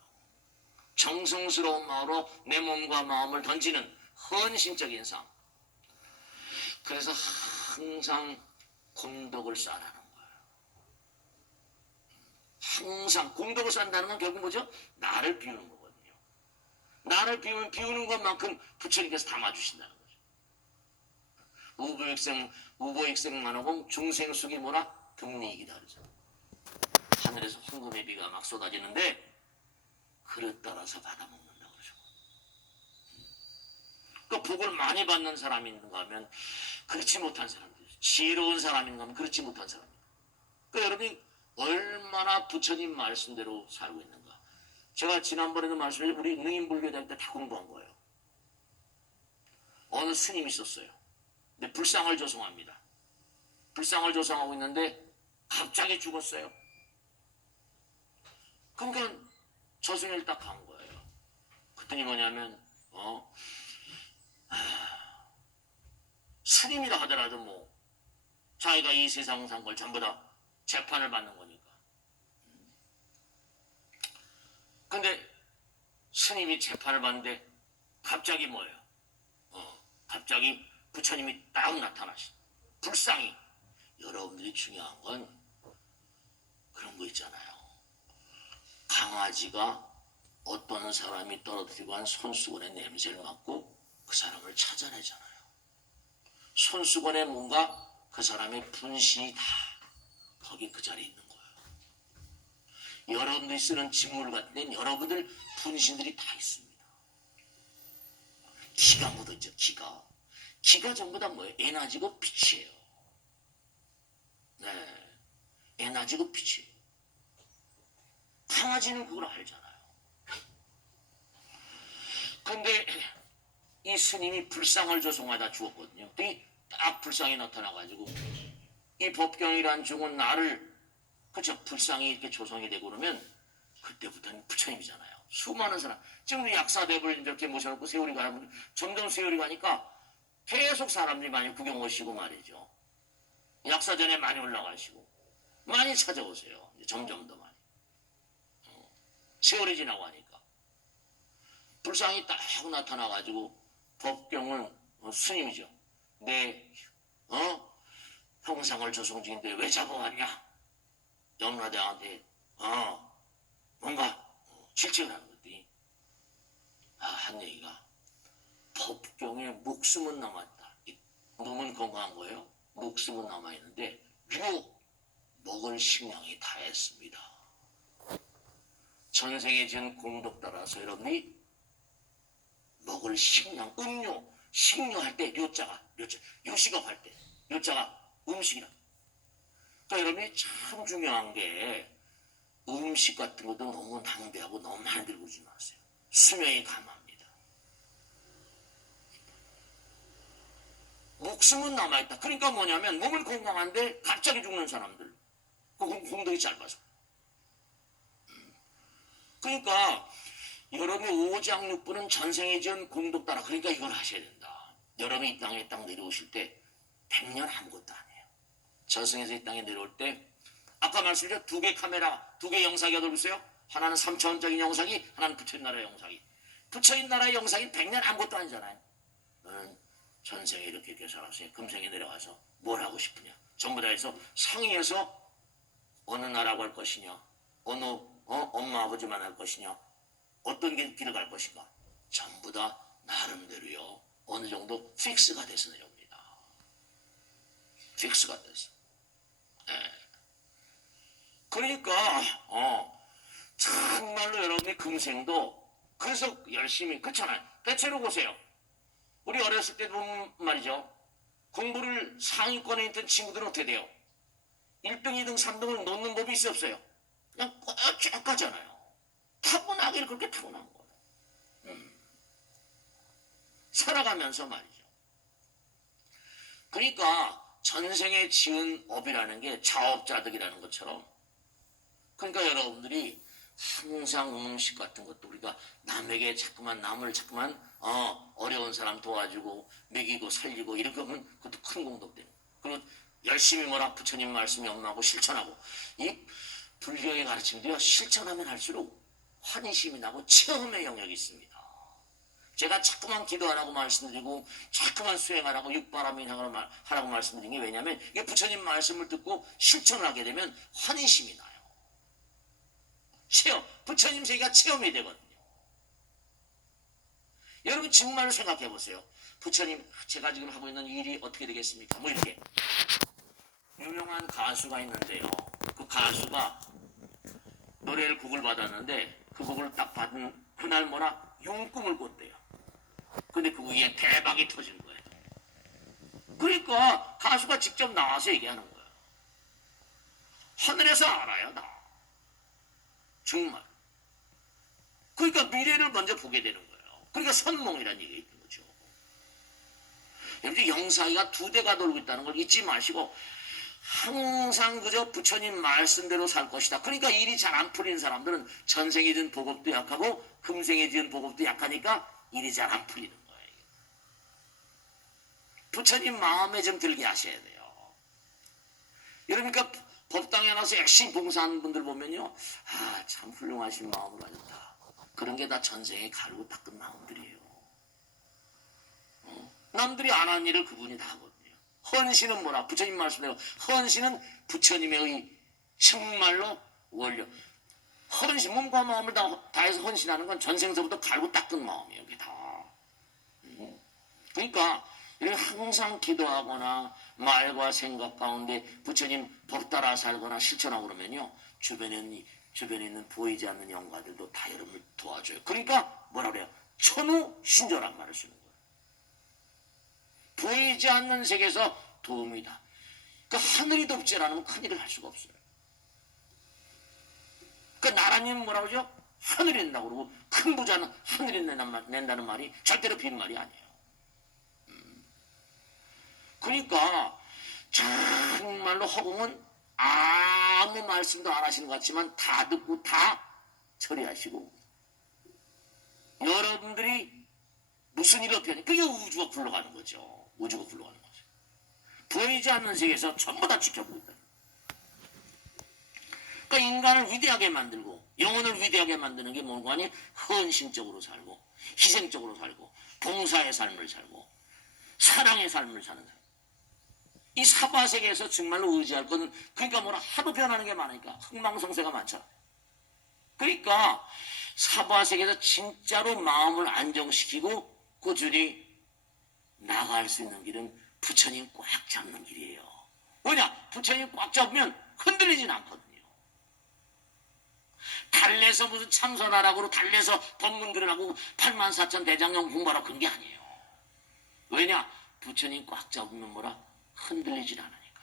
정성스러운 마음으로 내 몸과 마음을 던지는 헌신적인 삶. 그래서 항상 공덕을 쌓아라는 거예요. 항상 공덕을 쌓는다는 건 결국 뭐죠? 나를 비우는 거거든요. 나를 비우는 것만큼 부처님께서 담아주신다는 거죠. 우보익생만호공 중생숙이 뭐라? 등리이기다 그러죠. 하늘에서 황금의 비가 막 쏟아지는데 그릇 따라서 받아먹는다고 그러죠. 그 복을 많이 받는 사람이 있는가 하면 그렇지 못한 사람들, 지혜로운 사람이 있는가 하면 그렇지 못한 사람들. 그러니까 여러분이 얼마나 부처님 말씀대로 살고 있는가. 제가 지난번에도 말씀드린 우리 능인불교대학 때 다 공부한 거예요. 어느 스님이 있었어요. 근데 불상을 조성합니다. 불상을 조성하고 있는데 갑자기 죽었어요. 그러니까 저승을 딱 간 거예요. 그랬더니 뭐냐면 스님이라 하더라도 뭐 자기가 이 세상 산 걸 전부 다 재판을 받는 거니까. 근데 스님이 재판을 받는데 갑자기 뭐예요? 갑자기 부처님이 딱 나타나시. 불상이. 여러분들이 중요한 건 그런 거 있잖아요. 강아지가 어떤 사람이 떨어뜨리고 한 손수건의 냄새를 맡고 그 사람을 찾아내잖아요. 손수건에 뭔가 그 사람의 분신이 다 거기 그 자리에 있는 거예요. 여러분들이 쓰는 직물 같은 데는 여러분들 분신들이 다 있습니다. 기가 묻어있죠. 기가 전부 다 뭐예요? 에너지고 빛이에요. 네, 에너지고 빛이에요. 강아지는 그걸 알잖아요. 근데 이 스님이 불상을 조성하다 죽었거든요. 딱 불상이 나타나가지고 이 법경이란 종은 나를 그쵸 불상이 이렇게 조성이 되고 그러면 그때부터는 부처님이잖아요. 수많은 사람 지금 약사대를 이렇게 모셔놓고 세월이 가면 점점 세월이 가니까 계속 사람들이 많이 구경 오시고 말이죠. 약사전에 많이 올라가시고 많이 찾아오세요. 점점 더 많이. 세월이 지나고 하니까 불상이 딱 나타나가지고 법경은 스님이죠. 내 형상을 조성 중인데 왜 잡아왔냐? 염라대왕한테 뭔가 질책을 하는 것들이 한 얘기가 법경에 목숨은 남았다. 몸은 건강한 거예요. 목숨은 남아있는데 비록 먹을 식량이 다했습니다. 전생에 지은 공덕 따라서 여러분이 먹을 식량, 음료, 식료할 때 요식업 할 때 요자가 음식이라. 그러니까 여러분이 참 중요한 게 음식 같은 것도 너무 낭비하고 너무 많이 들고 오지 마세요. 수명이 감합니다. 목숨은 남아있다. 그러니까 뭐냐면 몸은 건강한데 갑자기 죽는 사람들. 그 공덕이 짧아서. 그러니까 여러분이 오장육부는 전생에 지은 공덕 따라 그러니까 이걸 하셔야 된다. 여러분이 이 땅에 딱 내려오실 때 100년 아무것도 아니에요. 저승에서 이 땅에 내려올 때 아까 말씀드렸죠. 2개 카메라, 2개 영상이 어디보세요? 하나는 3차원적인 영상이, 하나는 부처님 나라의 영상이. 부처님 나라의 영상이 100년 아무것도 아니잖아요. 너는 전생에 이렇게 살았으니 금생에 내려가서 뭘 하고 싶으냐. 전부 다 해서 상의해서 어느 나라고 할 것이냐, 어느 엄마 아버지만 할 것이냐, 어떤 길을 갈 것인가. 전부 다 나름대로요. 어느 정도 픽스가 돼서 내려옵니다. 픽스가 됐어. 예. 그러니까 정말로 여러분의 금생도 그래서 열심히 그렇잖아요. 대체로 보세요. 우리 어렸을 때 보면 말이죠. 공부를 상위권에 있던 친구들은 어떻게 돼요? 1등, 2등, 3등을 놓는 법이 있어 없어요? 그냥 쭉 가잖아요. 타고나길 그렇게 타고난 거예요. 살아가면서 말이죠. 그러니까 전생에 지은 업이라는 게 자업자득이라는 것처럼 그러니까 여러분들이 항상 음식 같은 것도 우리가 남에게 자꾸만 남을 자꾸만 어려운 사람 도와주고 먹이고 살리고 이렇게 하면 그것도 큰 공덕되는 거예요. 그리고 열심히 뭐라 부처님 말씀 염나하고 실천하고 이 불교의 가르침도요 실천하면 할수록 환희심이 나고 체험의 영역이 있습니다. 제가 자꾸만 기도하라고 말씀드리고 자꾸만 수행하라고 육바라밀 하라고 말씀드린 게 왜냐하면 이게 부처님 말씀을 듣고 실천을 하게 되면 환희심이 나요. 체험, 부처님 세계가 체험이 되거든요. 여러분 정말로 생각해 보세요. 부처님 제가 지금 하고 있는 일이 어떻게 되겠습니까? 뭐 이렇게 유명한 가수가 있는데요. 그 가수가 노래를 곡을 받았는데 그 곡을 딱 받은 그날 뭐라 용꿈을 꿨대요. 근데 그 위에 대박이 터진 거예요. 그러니까 가수가 직접 나와서 얘기하는 거예요. 하늘에서 알아요, 나. 정말. 그러니까 미래를 먼저 보게 되는 거예요. 그러니까 선몽이라는 얘기가 있는 거죠. 여러분 영사이가 두 대가 돌고 있다는 걸 잊지 마시고 항상 그저 부처님 말씀대로 살 것이다. 그러니까 일이 잘 안 풀리는 사람들은 전생에 지은 복업도 약하고 금생에 지은 복업도 약하니까 일이 잘 안 풀리는 거예요. 부처님 마음에 좀 들게 하셔야 돼요. 여러분니까 법당에 나서 열심히 봉사하는 분들 보면요, 참 훌륭하신 마음을 가졌다. 그런 게 다 전생에 갈고 닦은 마음들이에요. 남들이 안 한 일을 그분이 다 하거든요. 헌신은 뭐라? 부처님 말씀대로 헌신은 부처님의 정말로 원료. 헌신, 몸과 마음을 다해서 헌신하는 건 전생서부터 갈고 닦은 마음이에요. 이게 다. 그러니까 항상 기도하거나 말과 생각 가운데 부처님 법 따라 살거나 실천하고 그러면요. 주변에 있는 보이지 않는 영가들도 다 여러분을 도와줘요. 그러니까 뭐라 그래요? 천우신조란 말을 쓰는 거예요. 보이지 않는 세계에서 도움이다. 그 하늘이 돕지 않으면 큰일을 할 수가 없어요. 그 나라님은 뭐라고 그러죠? 하늘이 낸다고 그러고 큰 부자는 하늘이 낸다는 말이 절대로 빈말이 아니에요. 그러니까 정말로 허공은 아무 말씀도 안 하시는 것 같지만 다 듣고 다 처리하시고 여러분들이 무슨 일이 없냐니 그게 우주가 굴러가는 거죠. 우주가 굴러가는 거죠. 보이지 않는 세계에서 전부 다 지켜보고 있다. 그러니까 인간을 위대하게 만들고 영혼을 위대하게 만드는 게 뭔가 하니 헌신적으로 살고 희생적으로 살고 봉사의 삶을 살고 사랑의 삶을 사는 삶. 이 사바세계에서 정말로 의지할 것은 그러니까 뭐라 하도 변하는 게 많으니까 흥망성쇠가 많잖아. 그러니까 사바세계에서 진짜로 마음을 안정시키고 꾸준히 나갈 수 있는 길은 부처님 꽉 잡는 길이에요. 왜냐? 부처님 꽉 잡으면 흔들리진 않거든요. 달래서 무슨 참선하라고 달래서 법문들을 하고 84,000 대장경 공부하라고 그런 게 아니에요. 왜냐? 부처님 꽉 잡으면 뭐라? 흔들리질 않으니까.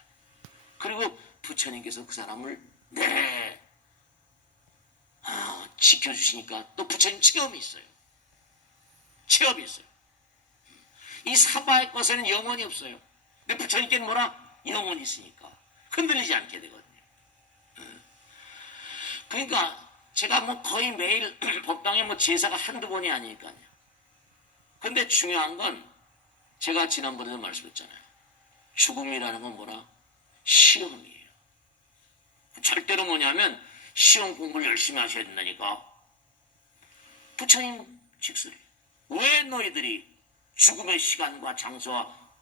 그리고 부처님께서 그 사람을 지켜주시니까 또 부처님 체험이 있어요. 체험이 있어요. 이 사바의 것에는 영혼이 없어요. 근데 부처님께는 뭐라? 영혼이 있으니까 흔들리지 않게 되거든요. 그러니까 제가 뭐 거의 매일 법당에 뭐 제사가 한두 번이 아니니까요. 근데 중요한 건 제가 지난번에도 말씀했잖아요. 죽음이라는 건 뭐라? 시험이에요. 절대로 뭐냐면 시험 공부를 열심히 하셔야 된다니까. 부처님 직설이 왜 너희들이 죽음의 시간과 장소와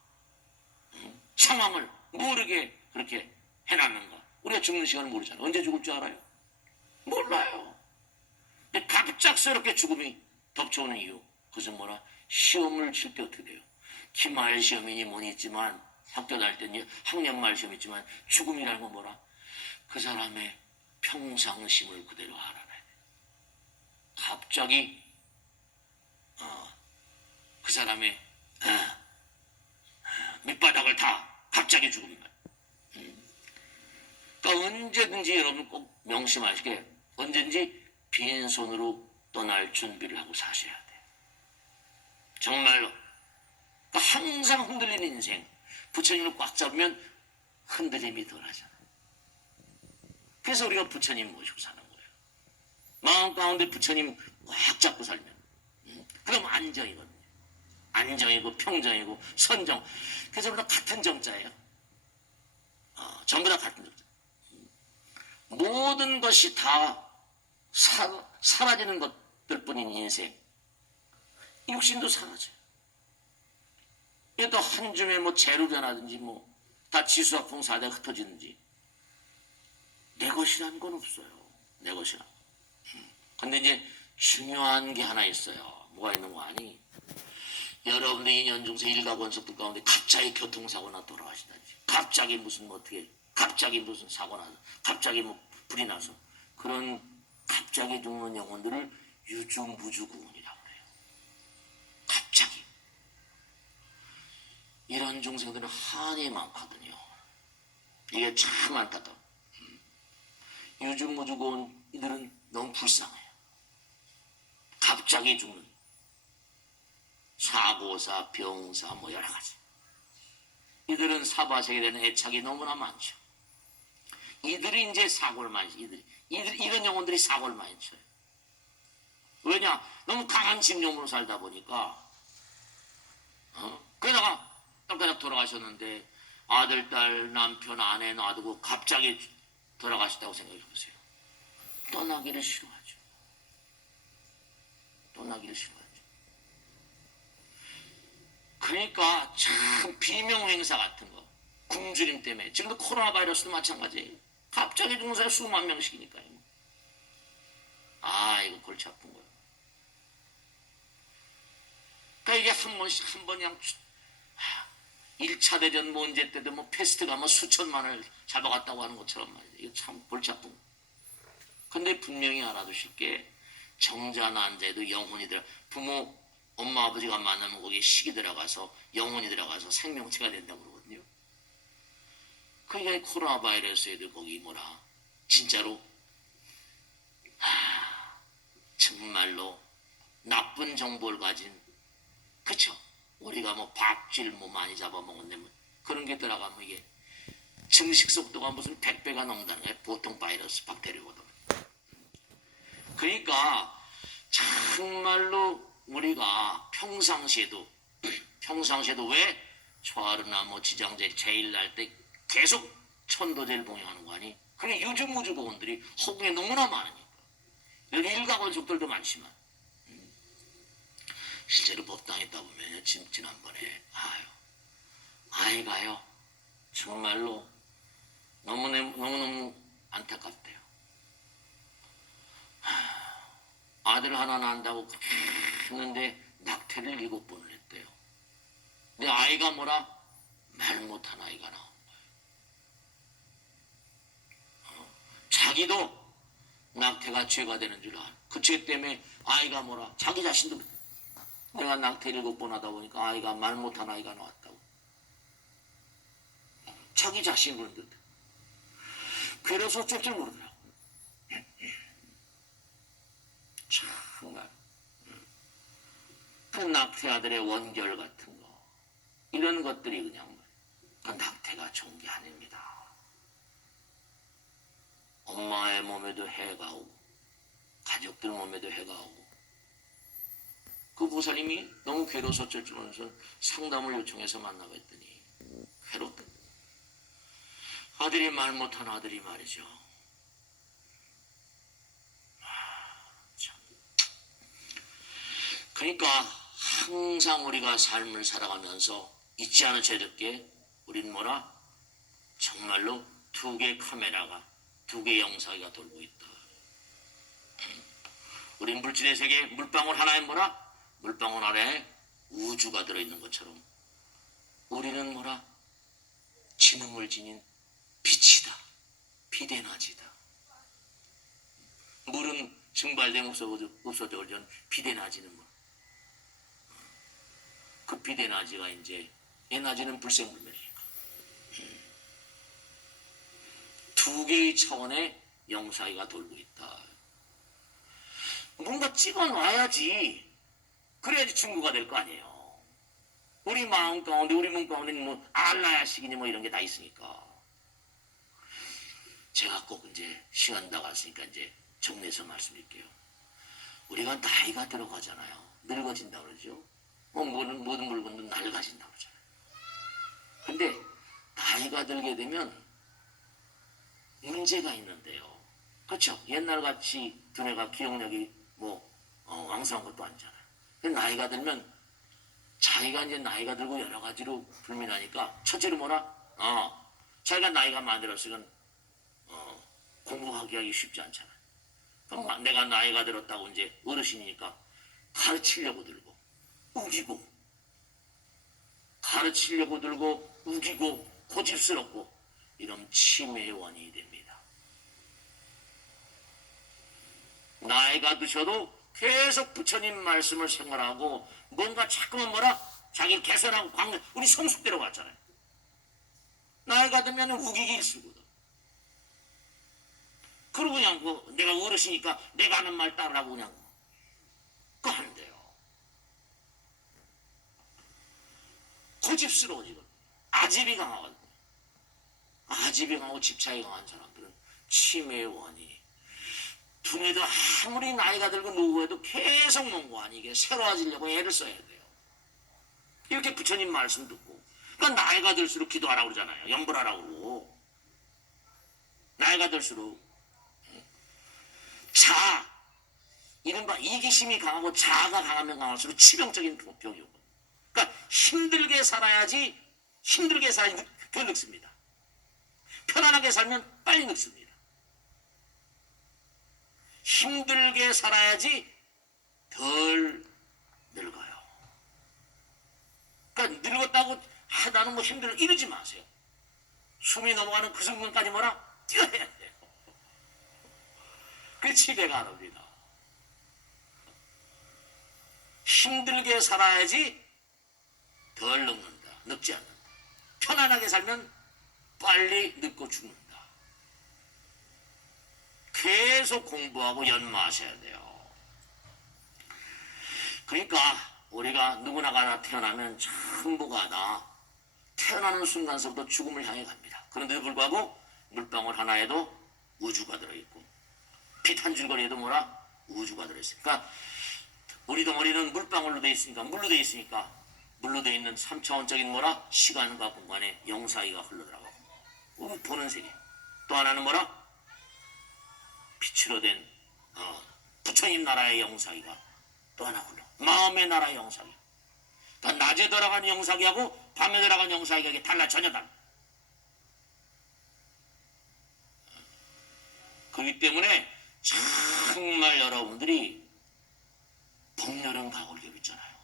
상황을 모르게 그렇게 해놨는가? 우리가 죽는 시간을 모르잖아요. 언제 죽을 줄 알아요? 몰라요. 근데 갑작스럽게 죽음이 덮쳐오는 이유 그것은 뭐라? 시험을 칠 때 어떻게 돼요? 기말 시험이니 뭐니 있지만 학교 다닐 때는 학년말 시험 있지만 죽음이라는 건 뭐라? 그 사람의 평상심을 그대로 알아내야 돼. 갑자기 그 사람의 밑바닥을 다 갑자기 죽은 거야. 그러니까 언제든지 여러분 꼭 명심하시게 언제든지 빈손으로 떠날 준비를 하고 사셔야 돼. 정말로. 그러니까 항상 흔들리는 인생. 부처님을 꽉 잡으면 흔들림이 덜하잖아. 그래서 우리가 부처님 모시고 사는 거예요. 마음 가운데 부처님 꽉 잡고 살면 그럼 안정이거든요. 안정이고 평정이고 선정. 그래서 우리가 같은 정자예요. 전부 다 같은 정자. 모든 것이 다 사라지는 것들 뿐인 인생. 육신도 사라져요. 이게 또 한 줌에 뭐 재로 변하든지 뭐 다 지수학풍사대가 흩어지는지 내 것이라는 건 없어요. 내 것이라. 근데 이제 중요한 게 하나 있어요. 뭐가 있는 거 아니? 여러분들이 2년 중세 일가권속들 가운데 갑자기 교통사고나 돌아가시다든지 갑자기 무슨 뭐 어떻게 갑자기 무슨 사고 나서 갑자기 뭐 불이 나서 그런 갑자기 죽는 영혼들을 유주무주구원이라고 그래요. 갑자기. 이런 중생들은 한이 많거든요. 이게 참 안타까워. 유주무주구원 이들은 너무 불쌍해요. 갑자기 죽는 사고사, 병사 뭐 여러 가지. 이들은 사바세에 대한 애착이 너무나 많죠. 이들이 이제 사고를 많이 쳐요. 이런 영혼들이 사고를 많이 쳐요. 왜냐? 너무 강한 집념으로 살다 보니까 그러다가 딸까닥 돌아가셨는데 아들, 딸, 남편, 아내 놔두고 갑자기 돌아가셨다고 생각해 보세요. 떠나기를 싫어하죠. 떠나기를 싫어하죠. 그러니까 참 비명행사 같은 거. 굶주림 때문에. 지금도 코로나 바이러스도 마찬가지예요. 갑자기 죽는 사람 수만 명씩이니까요. 이거 골치 아픈 거예요. 그러니까 이게 한 번 그냥 1차 대전 뭐 언제 때도 뭐 패스트가 뭐 수천만을 잡아갔다고 하는 것처럼 말이에요. 이거 참 골치 아픈 거예요. 근데 분명히 알아두실 게 정자난자에도 영혼이 들어 부모 엄마 아버지가 만나면 거기에 식이 들어가서 영혼이 들어가서 생명체가 된다고 그러거든요. 그러니까 코로나 바이러스에도 거기 뭐라 진짜로 정말로 나쁜 정보를 가진 그쵸? 우리가 뭐 밥질 뭐 많이 잡아먹었는데 뭐 그런 게 들어가면 이게 증식 속도가 무슨 100배가 넘는다는 거예요. 보통 바이러스 박테리아보다. 그러니까 정말로 우리가 평상시에도 왜 초하루나 뭐 지장제일 제일 날 때 계속 천도제를 봉양하는 거 아니? 그게 유주무주 고원들이 허공에 너무나 많으니까. 여기 일가건속들도 많지만 실제로 법당에 있다 보면 지난번에 아이가요 정말로 너무너무 안타깝대요. 아들 하나 낳는다고 했는데 낙태를 7번을 했대요. 근데 아이가 뭐라? 말 못한 아이가 나온 거예요. 자기도 낙태가 죄가 되는 줄 알아. 그 죄 때문에 아이가 뭐라? 자기 자신도 내가 낙태를 7번 하다 보니까 아이가 말 못한 아이가 나왔다고. 자기 자신이 그런데 그래서 어쩔 줄 모르더라고. 정말 그 낙태 아들의 원결 같은 거 이런 것들이 그냥 그 낙태가 좋은 게 아닙니다. 엄마의 몸에도 해가 오고 가족들 몸에도 해가 오고 그 보살님이 너무 괴로워서 어쩔 줄 모르면서 상담을 요청해서 만나고 했더니 괴롭다. 아들이 말 못한 아들이 말이죠. 참. 그러니까 항상 우리가 삶을 살아가면서 잊지 않을 죄적게 우린 뭐라? 정말로 2개의 카메라가 2개의 영상이가 돌고 있다. 우린 물질의 세계 물방울 하나에 뭐라? 물방울 아래에 우주가 들어있는 것처럼 우리는 뭐라? 진흥을 지닌 빛이다. 비대낮이다. 물은 증발되면 없어져 전 비대낮이는 뭐. 그 비대낮이가 이제 에낮이는 불생불멸이니까. 두 개의 차원의 영사이가 돌고 있다. 뭔가 찍어놔야지. 그래야지 증거가 될 거 아니에요. 우리 마음 가운데, 우리 몸 가운데는 뭐 알라야식이니 뭐 이런 게 다 있으니까. 제가 꼭 이제 시간 나갔으니까 이제 정리해서 말씀드릴게요. 우리가 나이가 들어가잖아요. 늙어진다 그러죠. 모든 물건도 낡아진다 그러잖아요. 근데 나이가 들게 되면 문제가 있는데요. 그렇죠? 옛날같이 두뇌가 기억력이 왕성한 것도 아니잖아요. 근데 나이가 들면 자기가 이제 나이가 들고 여러 가지로 불민하니까 첫째로 뭐라? 자기가 나이가 많이 들었으면 공부하기가 쉽지 않잖아요. 그럼 내가 나이가 들었다고 이제 어르신이니까 가르치려고 들고 우기고, 가르치려고 들고 우기고 고집스럽고 이런 치매의 원인이 됩니다. 나이가 드셔도 계속 부처님 말씀을 생활하고 뭔가 자꾸만 자기를 개선하고 우리 성숙대로 갔잖아요. 나이가 들면 우기기 일쑤거든. 그러고 그냥 내가 어르시니까 내가 하는 말 따르라고 그냥 그거 안 돼요. 고집스러워지고 아집이 강하거든. 아집이 강하고 집착이 강한 사람들은 치매의 원인이. 두뇌도 아무리 나이가 들고 노후에도 계속 뭔가 이게 새로워지려고 애를 써야 돼요. 이렇게 부처님 말씀 듣고. 그러니까 나이가 들수록 기도하라고 그러잖아요. 염불하라고 그러고. 나이가 들수록 이른바 이기심이 강하고 자아가 강하면 강할수록 치명적인 병이 오고. 그러니까 힘들게 살아야지 덜 늙습니다. 편안하게 살면 빨리 늙습니다. 힘들게 살아야지 덜 늙어요. 그러니까 늙었다고 나는 힘들어 이러지 마세요. 숨이 넘어가는 그 순간까지 뛰어야 돼요. 그 치매가 안 옵니다. 힘들게 살아야지 덜 늙는다. 늙지 않는다. 편안하게 살면 빨리 늙고 죽는다. 계속 공부하고 연마하셔야 돼요. 그러니까 우리가 누구나가 태어나면 전부가 다 태어나는 순간서부터 죽음을 향해 갑니다. 그런데도 불구하고 물방울 하나에도 우주가 들어있고 빛 한 줄거리에도 우주가 들어있으니까 우리 덩어리는 물방울로 돼 있으니까 물로 돼 있는 3차원적인 시간과 공간에 영사이가 흘러들어가고 보는 세계. 또 하나는 빛으로 된 부처님 나라의 영사기가 또 하나 흘러. 마음의 나라의 영사기. 그러니까 낮에 들어가는 영사기하고 밤에 들어가는 영사기가 이게 전혀 달라. 그렇기 때문에 정말 여러분들이 봄, 여름, 가을, 겨울 있잖아요.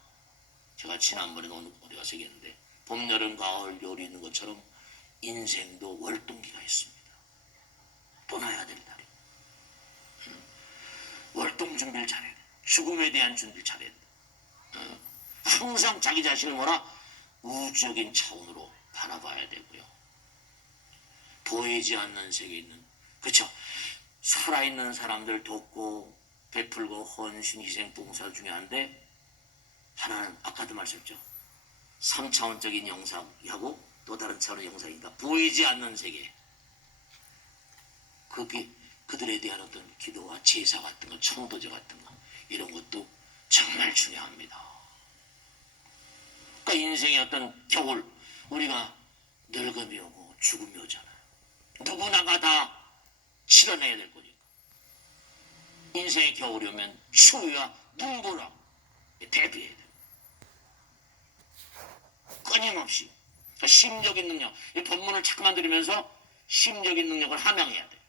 제가 지난번에도 어디 가서 얘기했는데 봄, 여름, 가을, 겨울이 있는 것처럼 인생도 월동기가 있습니다. 떠나야 될 날이. 월동 준비를 잘해야 돼. 죽음에 대한 준비를 잘해야 돼. 항상 자기 자신을 우주적인 차원으로 바라봐야 되고요. 보이지 않는 세계에 있는, 그렇죠? 살아있는 사람들 돕고 베풀고 헌신, 희생, 봉사 중요한데 하나는 아까도 말씀했죠. 3차원적인 영상하고 또 다른 차원의 영상이다. 보이지 않는 세계. 그들에 대한 어떤 기도와 제사 같은 거, 청도제 같은 거 이런 것도 정말 중요합니다. 그러니까 인생의 어떤 겨울, 우리가 늙음이 오고 죽음이 오잖아요. 누구나가 다 치러내야 될 거니까. 인생의 겨울이 오면 추위와 눈보라 대비해야 돼요. 끊임없이. 그러니까 심적인 능력, 이 본문을 자꾸만 들으면서 심적인 능력을 함양해야 돼.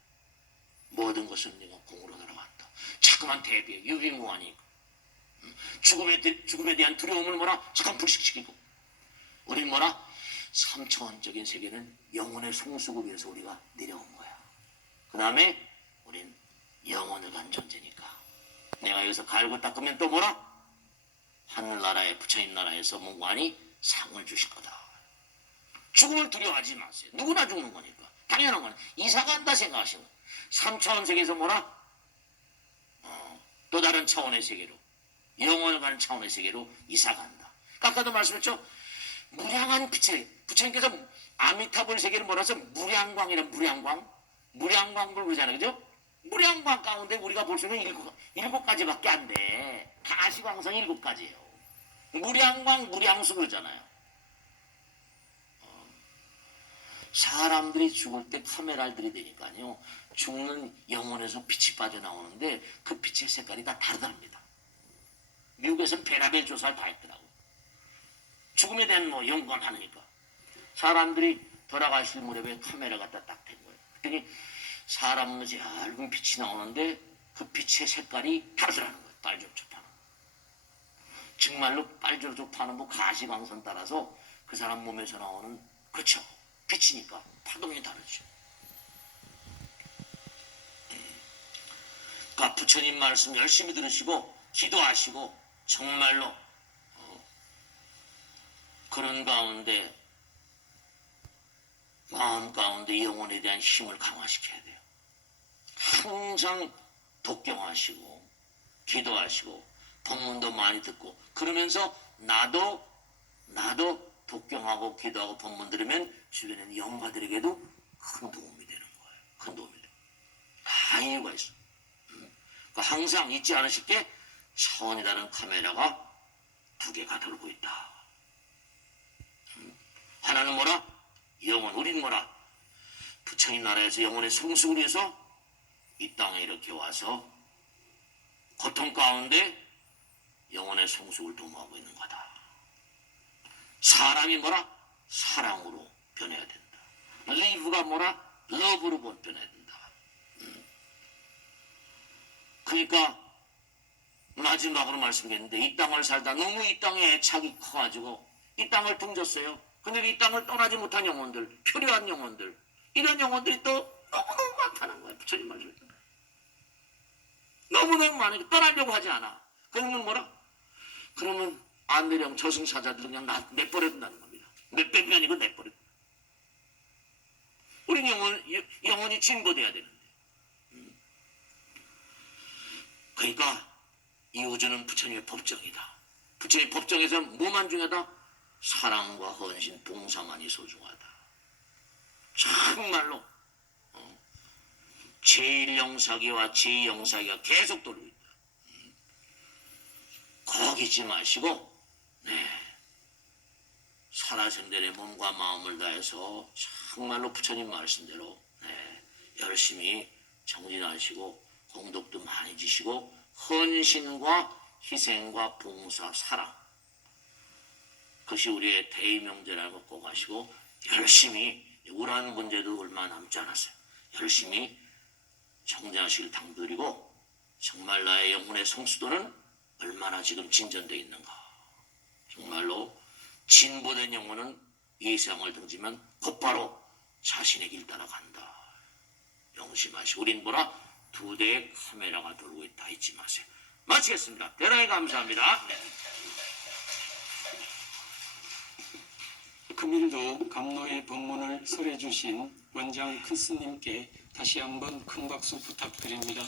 모든 것은 내가 공으로 들어간다. 자꾸만 대비해. 유비무환이니까. 죽음에 대한 두려움을 잠깐 불식시키고. 우린 3차원적인 세계는 영혼의 성숙을 위해서 우리가 내려온 거야. 그 다음에 우린 영혼을 간 존재니까. 내가 여기서 갈고 닦으면 또 뭐라? 하늘나라에 부처님 나라에서 몽관이 상을 주실 거다. 죽음을 두려워하지 마세요. 누구나 죽는 거니까. 당연한 거는 이사 간다 생각하시는 거예요. 3차원 세계에서 뭐라? 또 다른 차원의 세계로, 영혼을 가는 차원의 세계로 이사 간다. 아까도 말씀했죠? 무량한 빛에, 부처님께서 아미타불 세계를 뭐라 해서 무량광이란 무량광불 그러잖아요. 그죠? 무량광 가운데 우리가 볼 수 있는 일곱 가지밖에 안 돼. 가시광선 7가지예요. 무량광, 무량수 그러잖아요. 사람들이 죽을 때 카메라를 들이대니까요. 죽는 영혼에서 빛이 빠져나오는데 그 빛의 색깔이 다 다르답니다. 미국에서는 베라벨 조사를 다 했더라고. 죽음에 대한 연구가 많으니까. 사람들이 돌아가실 무렵에 카메라 갖다 딱 댄 거예요. 그랬더니 사람 눈에 얇은 빛이 나오는데 그 빛의 색깔이 다르더라는 거예요. 빨주르조파는. 정말로 빨주르조파는 가시광선 따라서 그 사람 몸에서 나오는, 그렇죠, 빛이니까 파동이 다르죠. 그러니까 부처님 말씀 열심히 들으시고 기도하시고 정말로 그런 가운데 마음 가운데 영혼에 대한 힘을 강화시켜야 돼요. 항상 독경하시고 기도하시고 법문도 많이 듣고 그러면서 나도 독경하고 기도하고 법문 들으면 주변에 있는 영가들에게도 큰 도움이 되는 거예요. 큰 도움이 돼요. 다 이유가 있어. 그러니까 항상 잊지 않으실 게 차원이 다른 카메라가 2개가 돌고 있다. 하나는 뭐라? 영혼. 우리는 뭐라? 부처님 나라에서 영혼의 성숙을 위해서 이 땅에 이렇게 와서 고통 가운데 영혼의 성숙을 도모하고 있는 거다. 사람이 뭐라? 사랑으로 변해야 된다. 리브가 뭐라? 러브로 변해야 된다. 그러니까 마지막으로 말씀드렸는데 이 땅을 살다 너무 이 땅에 애착이 커가지고 이 땅을 둥졌어요. 근데 이 땅을 떠나지 못한 영혼들, 표류한 영혼들, 이런 영혼들이 또 너무너무 많다는 거예요. 부처님 말씀에. 너무너무 많으니까 떠나려고 하지 않아. 그러면 뭐라? 그러면 안내령 저승사자들 그냥 내버려 둔다는 겁니다. 몇백이 아니고 내버려. 우리 영혼이 진보돼야 되는데. 그러니까 이 우주는 부처님의 법정이다. 부처님의 법정에서 뭐만 중요하다? 사랑과 헌신, 봉사만이 소중하다. 정말로 제1영사기와 제2영사기가 계속 돌고 있다. 거기지 마시고 살아생전의 몸과 마음을 다해서 정말로 부처님 말씀대로 열심히 정진하시고 공덕도 많이 지시고 헌신과 희생과 봉사, 사랑, 그것이 우리의 대의명제라는 걸 꼭 하시고 열심히, 우울한 문제도 얼마 남지 않았어요. 열심히 정진하시길 당부드리고 정말 나의 영혼의 성수도는 얼마나 지금 진전되어 있는가. 정말로 진보된 영혼은 이 세상을 등지면 곧바로 자신의 길 따라간다. 명심하시고 우린 뭐라? 2대의 카메라가 돌고 있다. 잊지 마세요. 마치겠습니다. 대단히 감사합니다. 금일도 감로의 법문을 설해 주신 원장 큰 스님께 다시 한번 큰 박수 부탁드립니다.